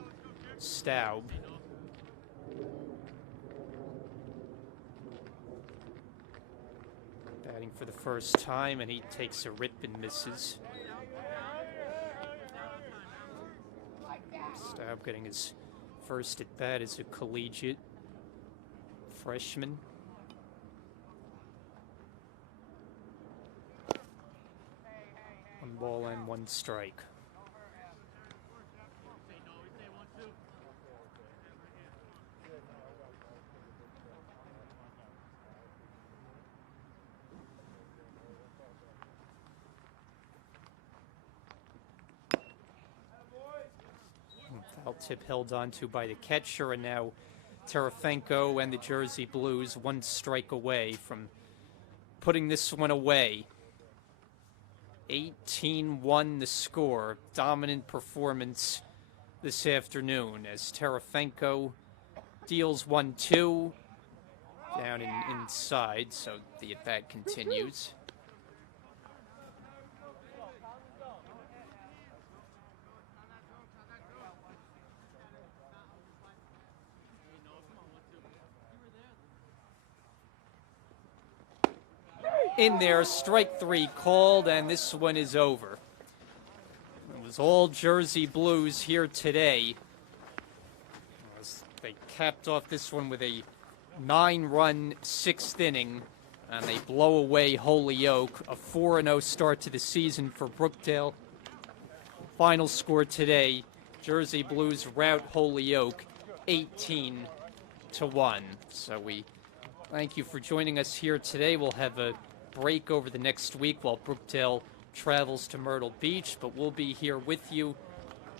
Staub. Batting for the first time, and he takes a rip and misses. Staub getting his first at bat as a collegiate freshman. One ball and 1 strike. Foul tip held onto by the catcher, and now Terefenko and the Jersey Blues 1 strike away from putting this one away. 18-1 the score. Dominant performance this afternoon as Terefenko deals 1-2 down inside, so the at-bat continues. In there, strike 3 called, and this one is over. It was all Jersey Blues here today, as they capped off this one with a 9-run 6th inning, and they blow away Holyoke. A 4-0 start to the season for Brookdale. Final score today, Jersey Blues rout Holyoke 18-1. So we thank you for joining us here today. We'll have a break over the next week while Brookdale travels to Myrtle Beach, but we'll be here with you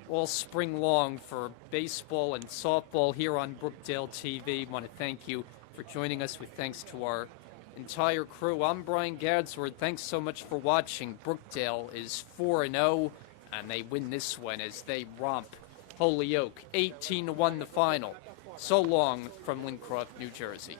all spring long for baseball and softball here on Brookdale TV. I want to thank you for joining us, with thanks to our entire crew. I'm Brian Gadsworth. Thanks so much for watching. Brookdale is 4-0, and they win this one as they romp Holyoke 18-1 the final. So long from Lincroft, New Jersey.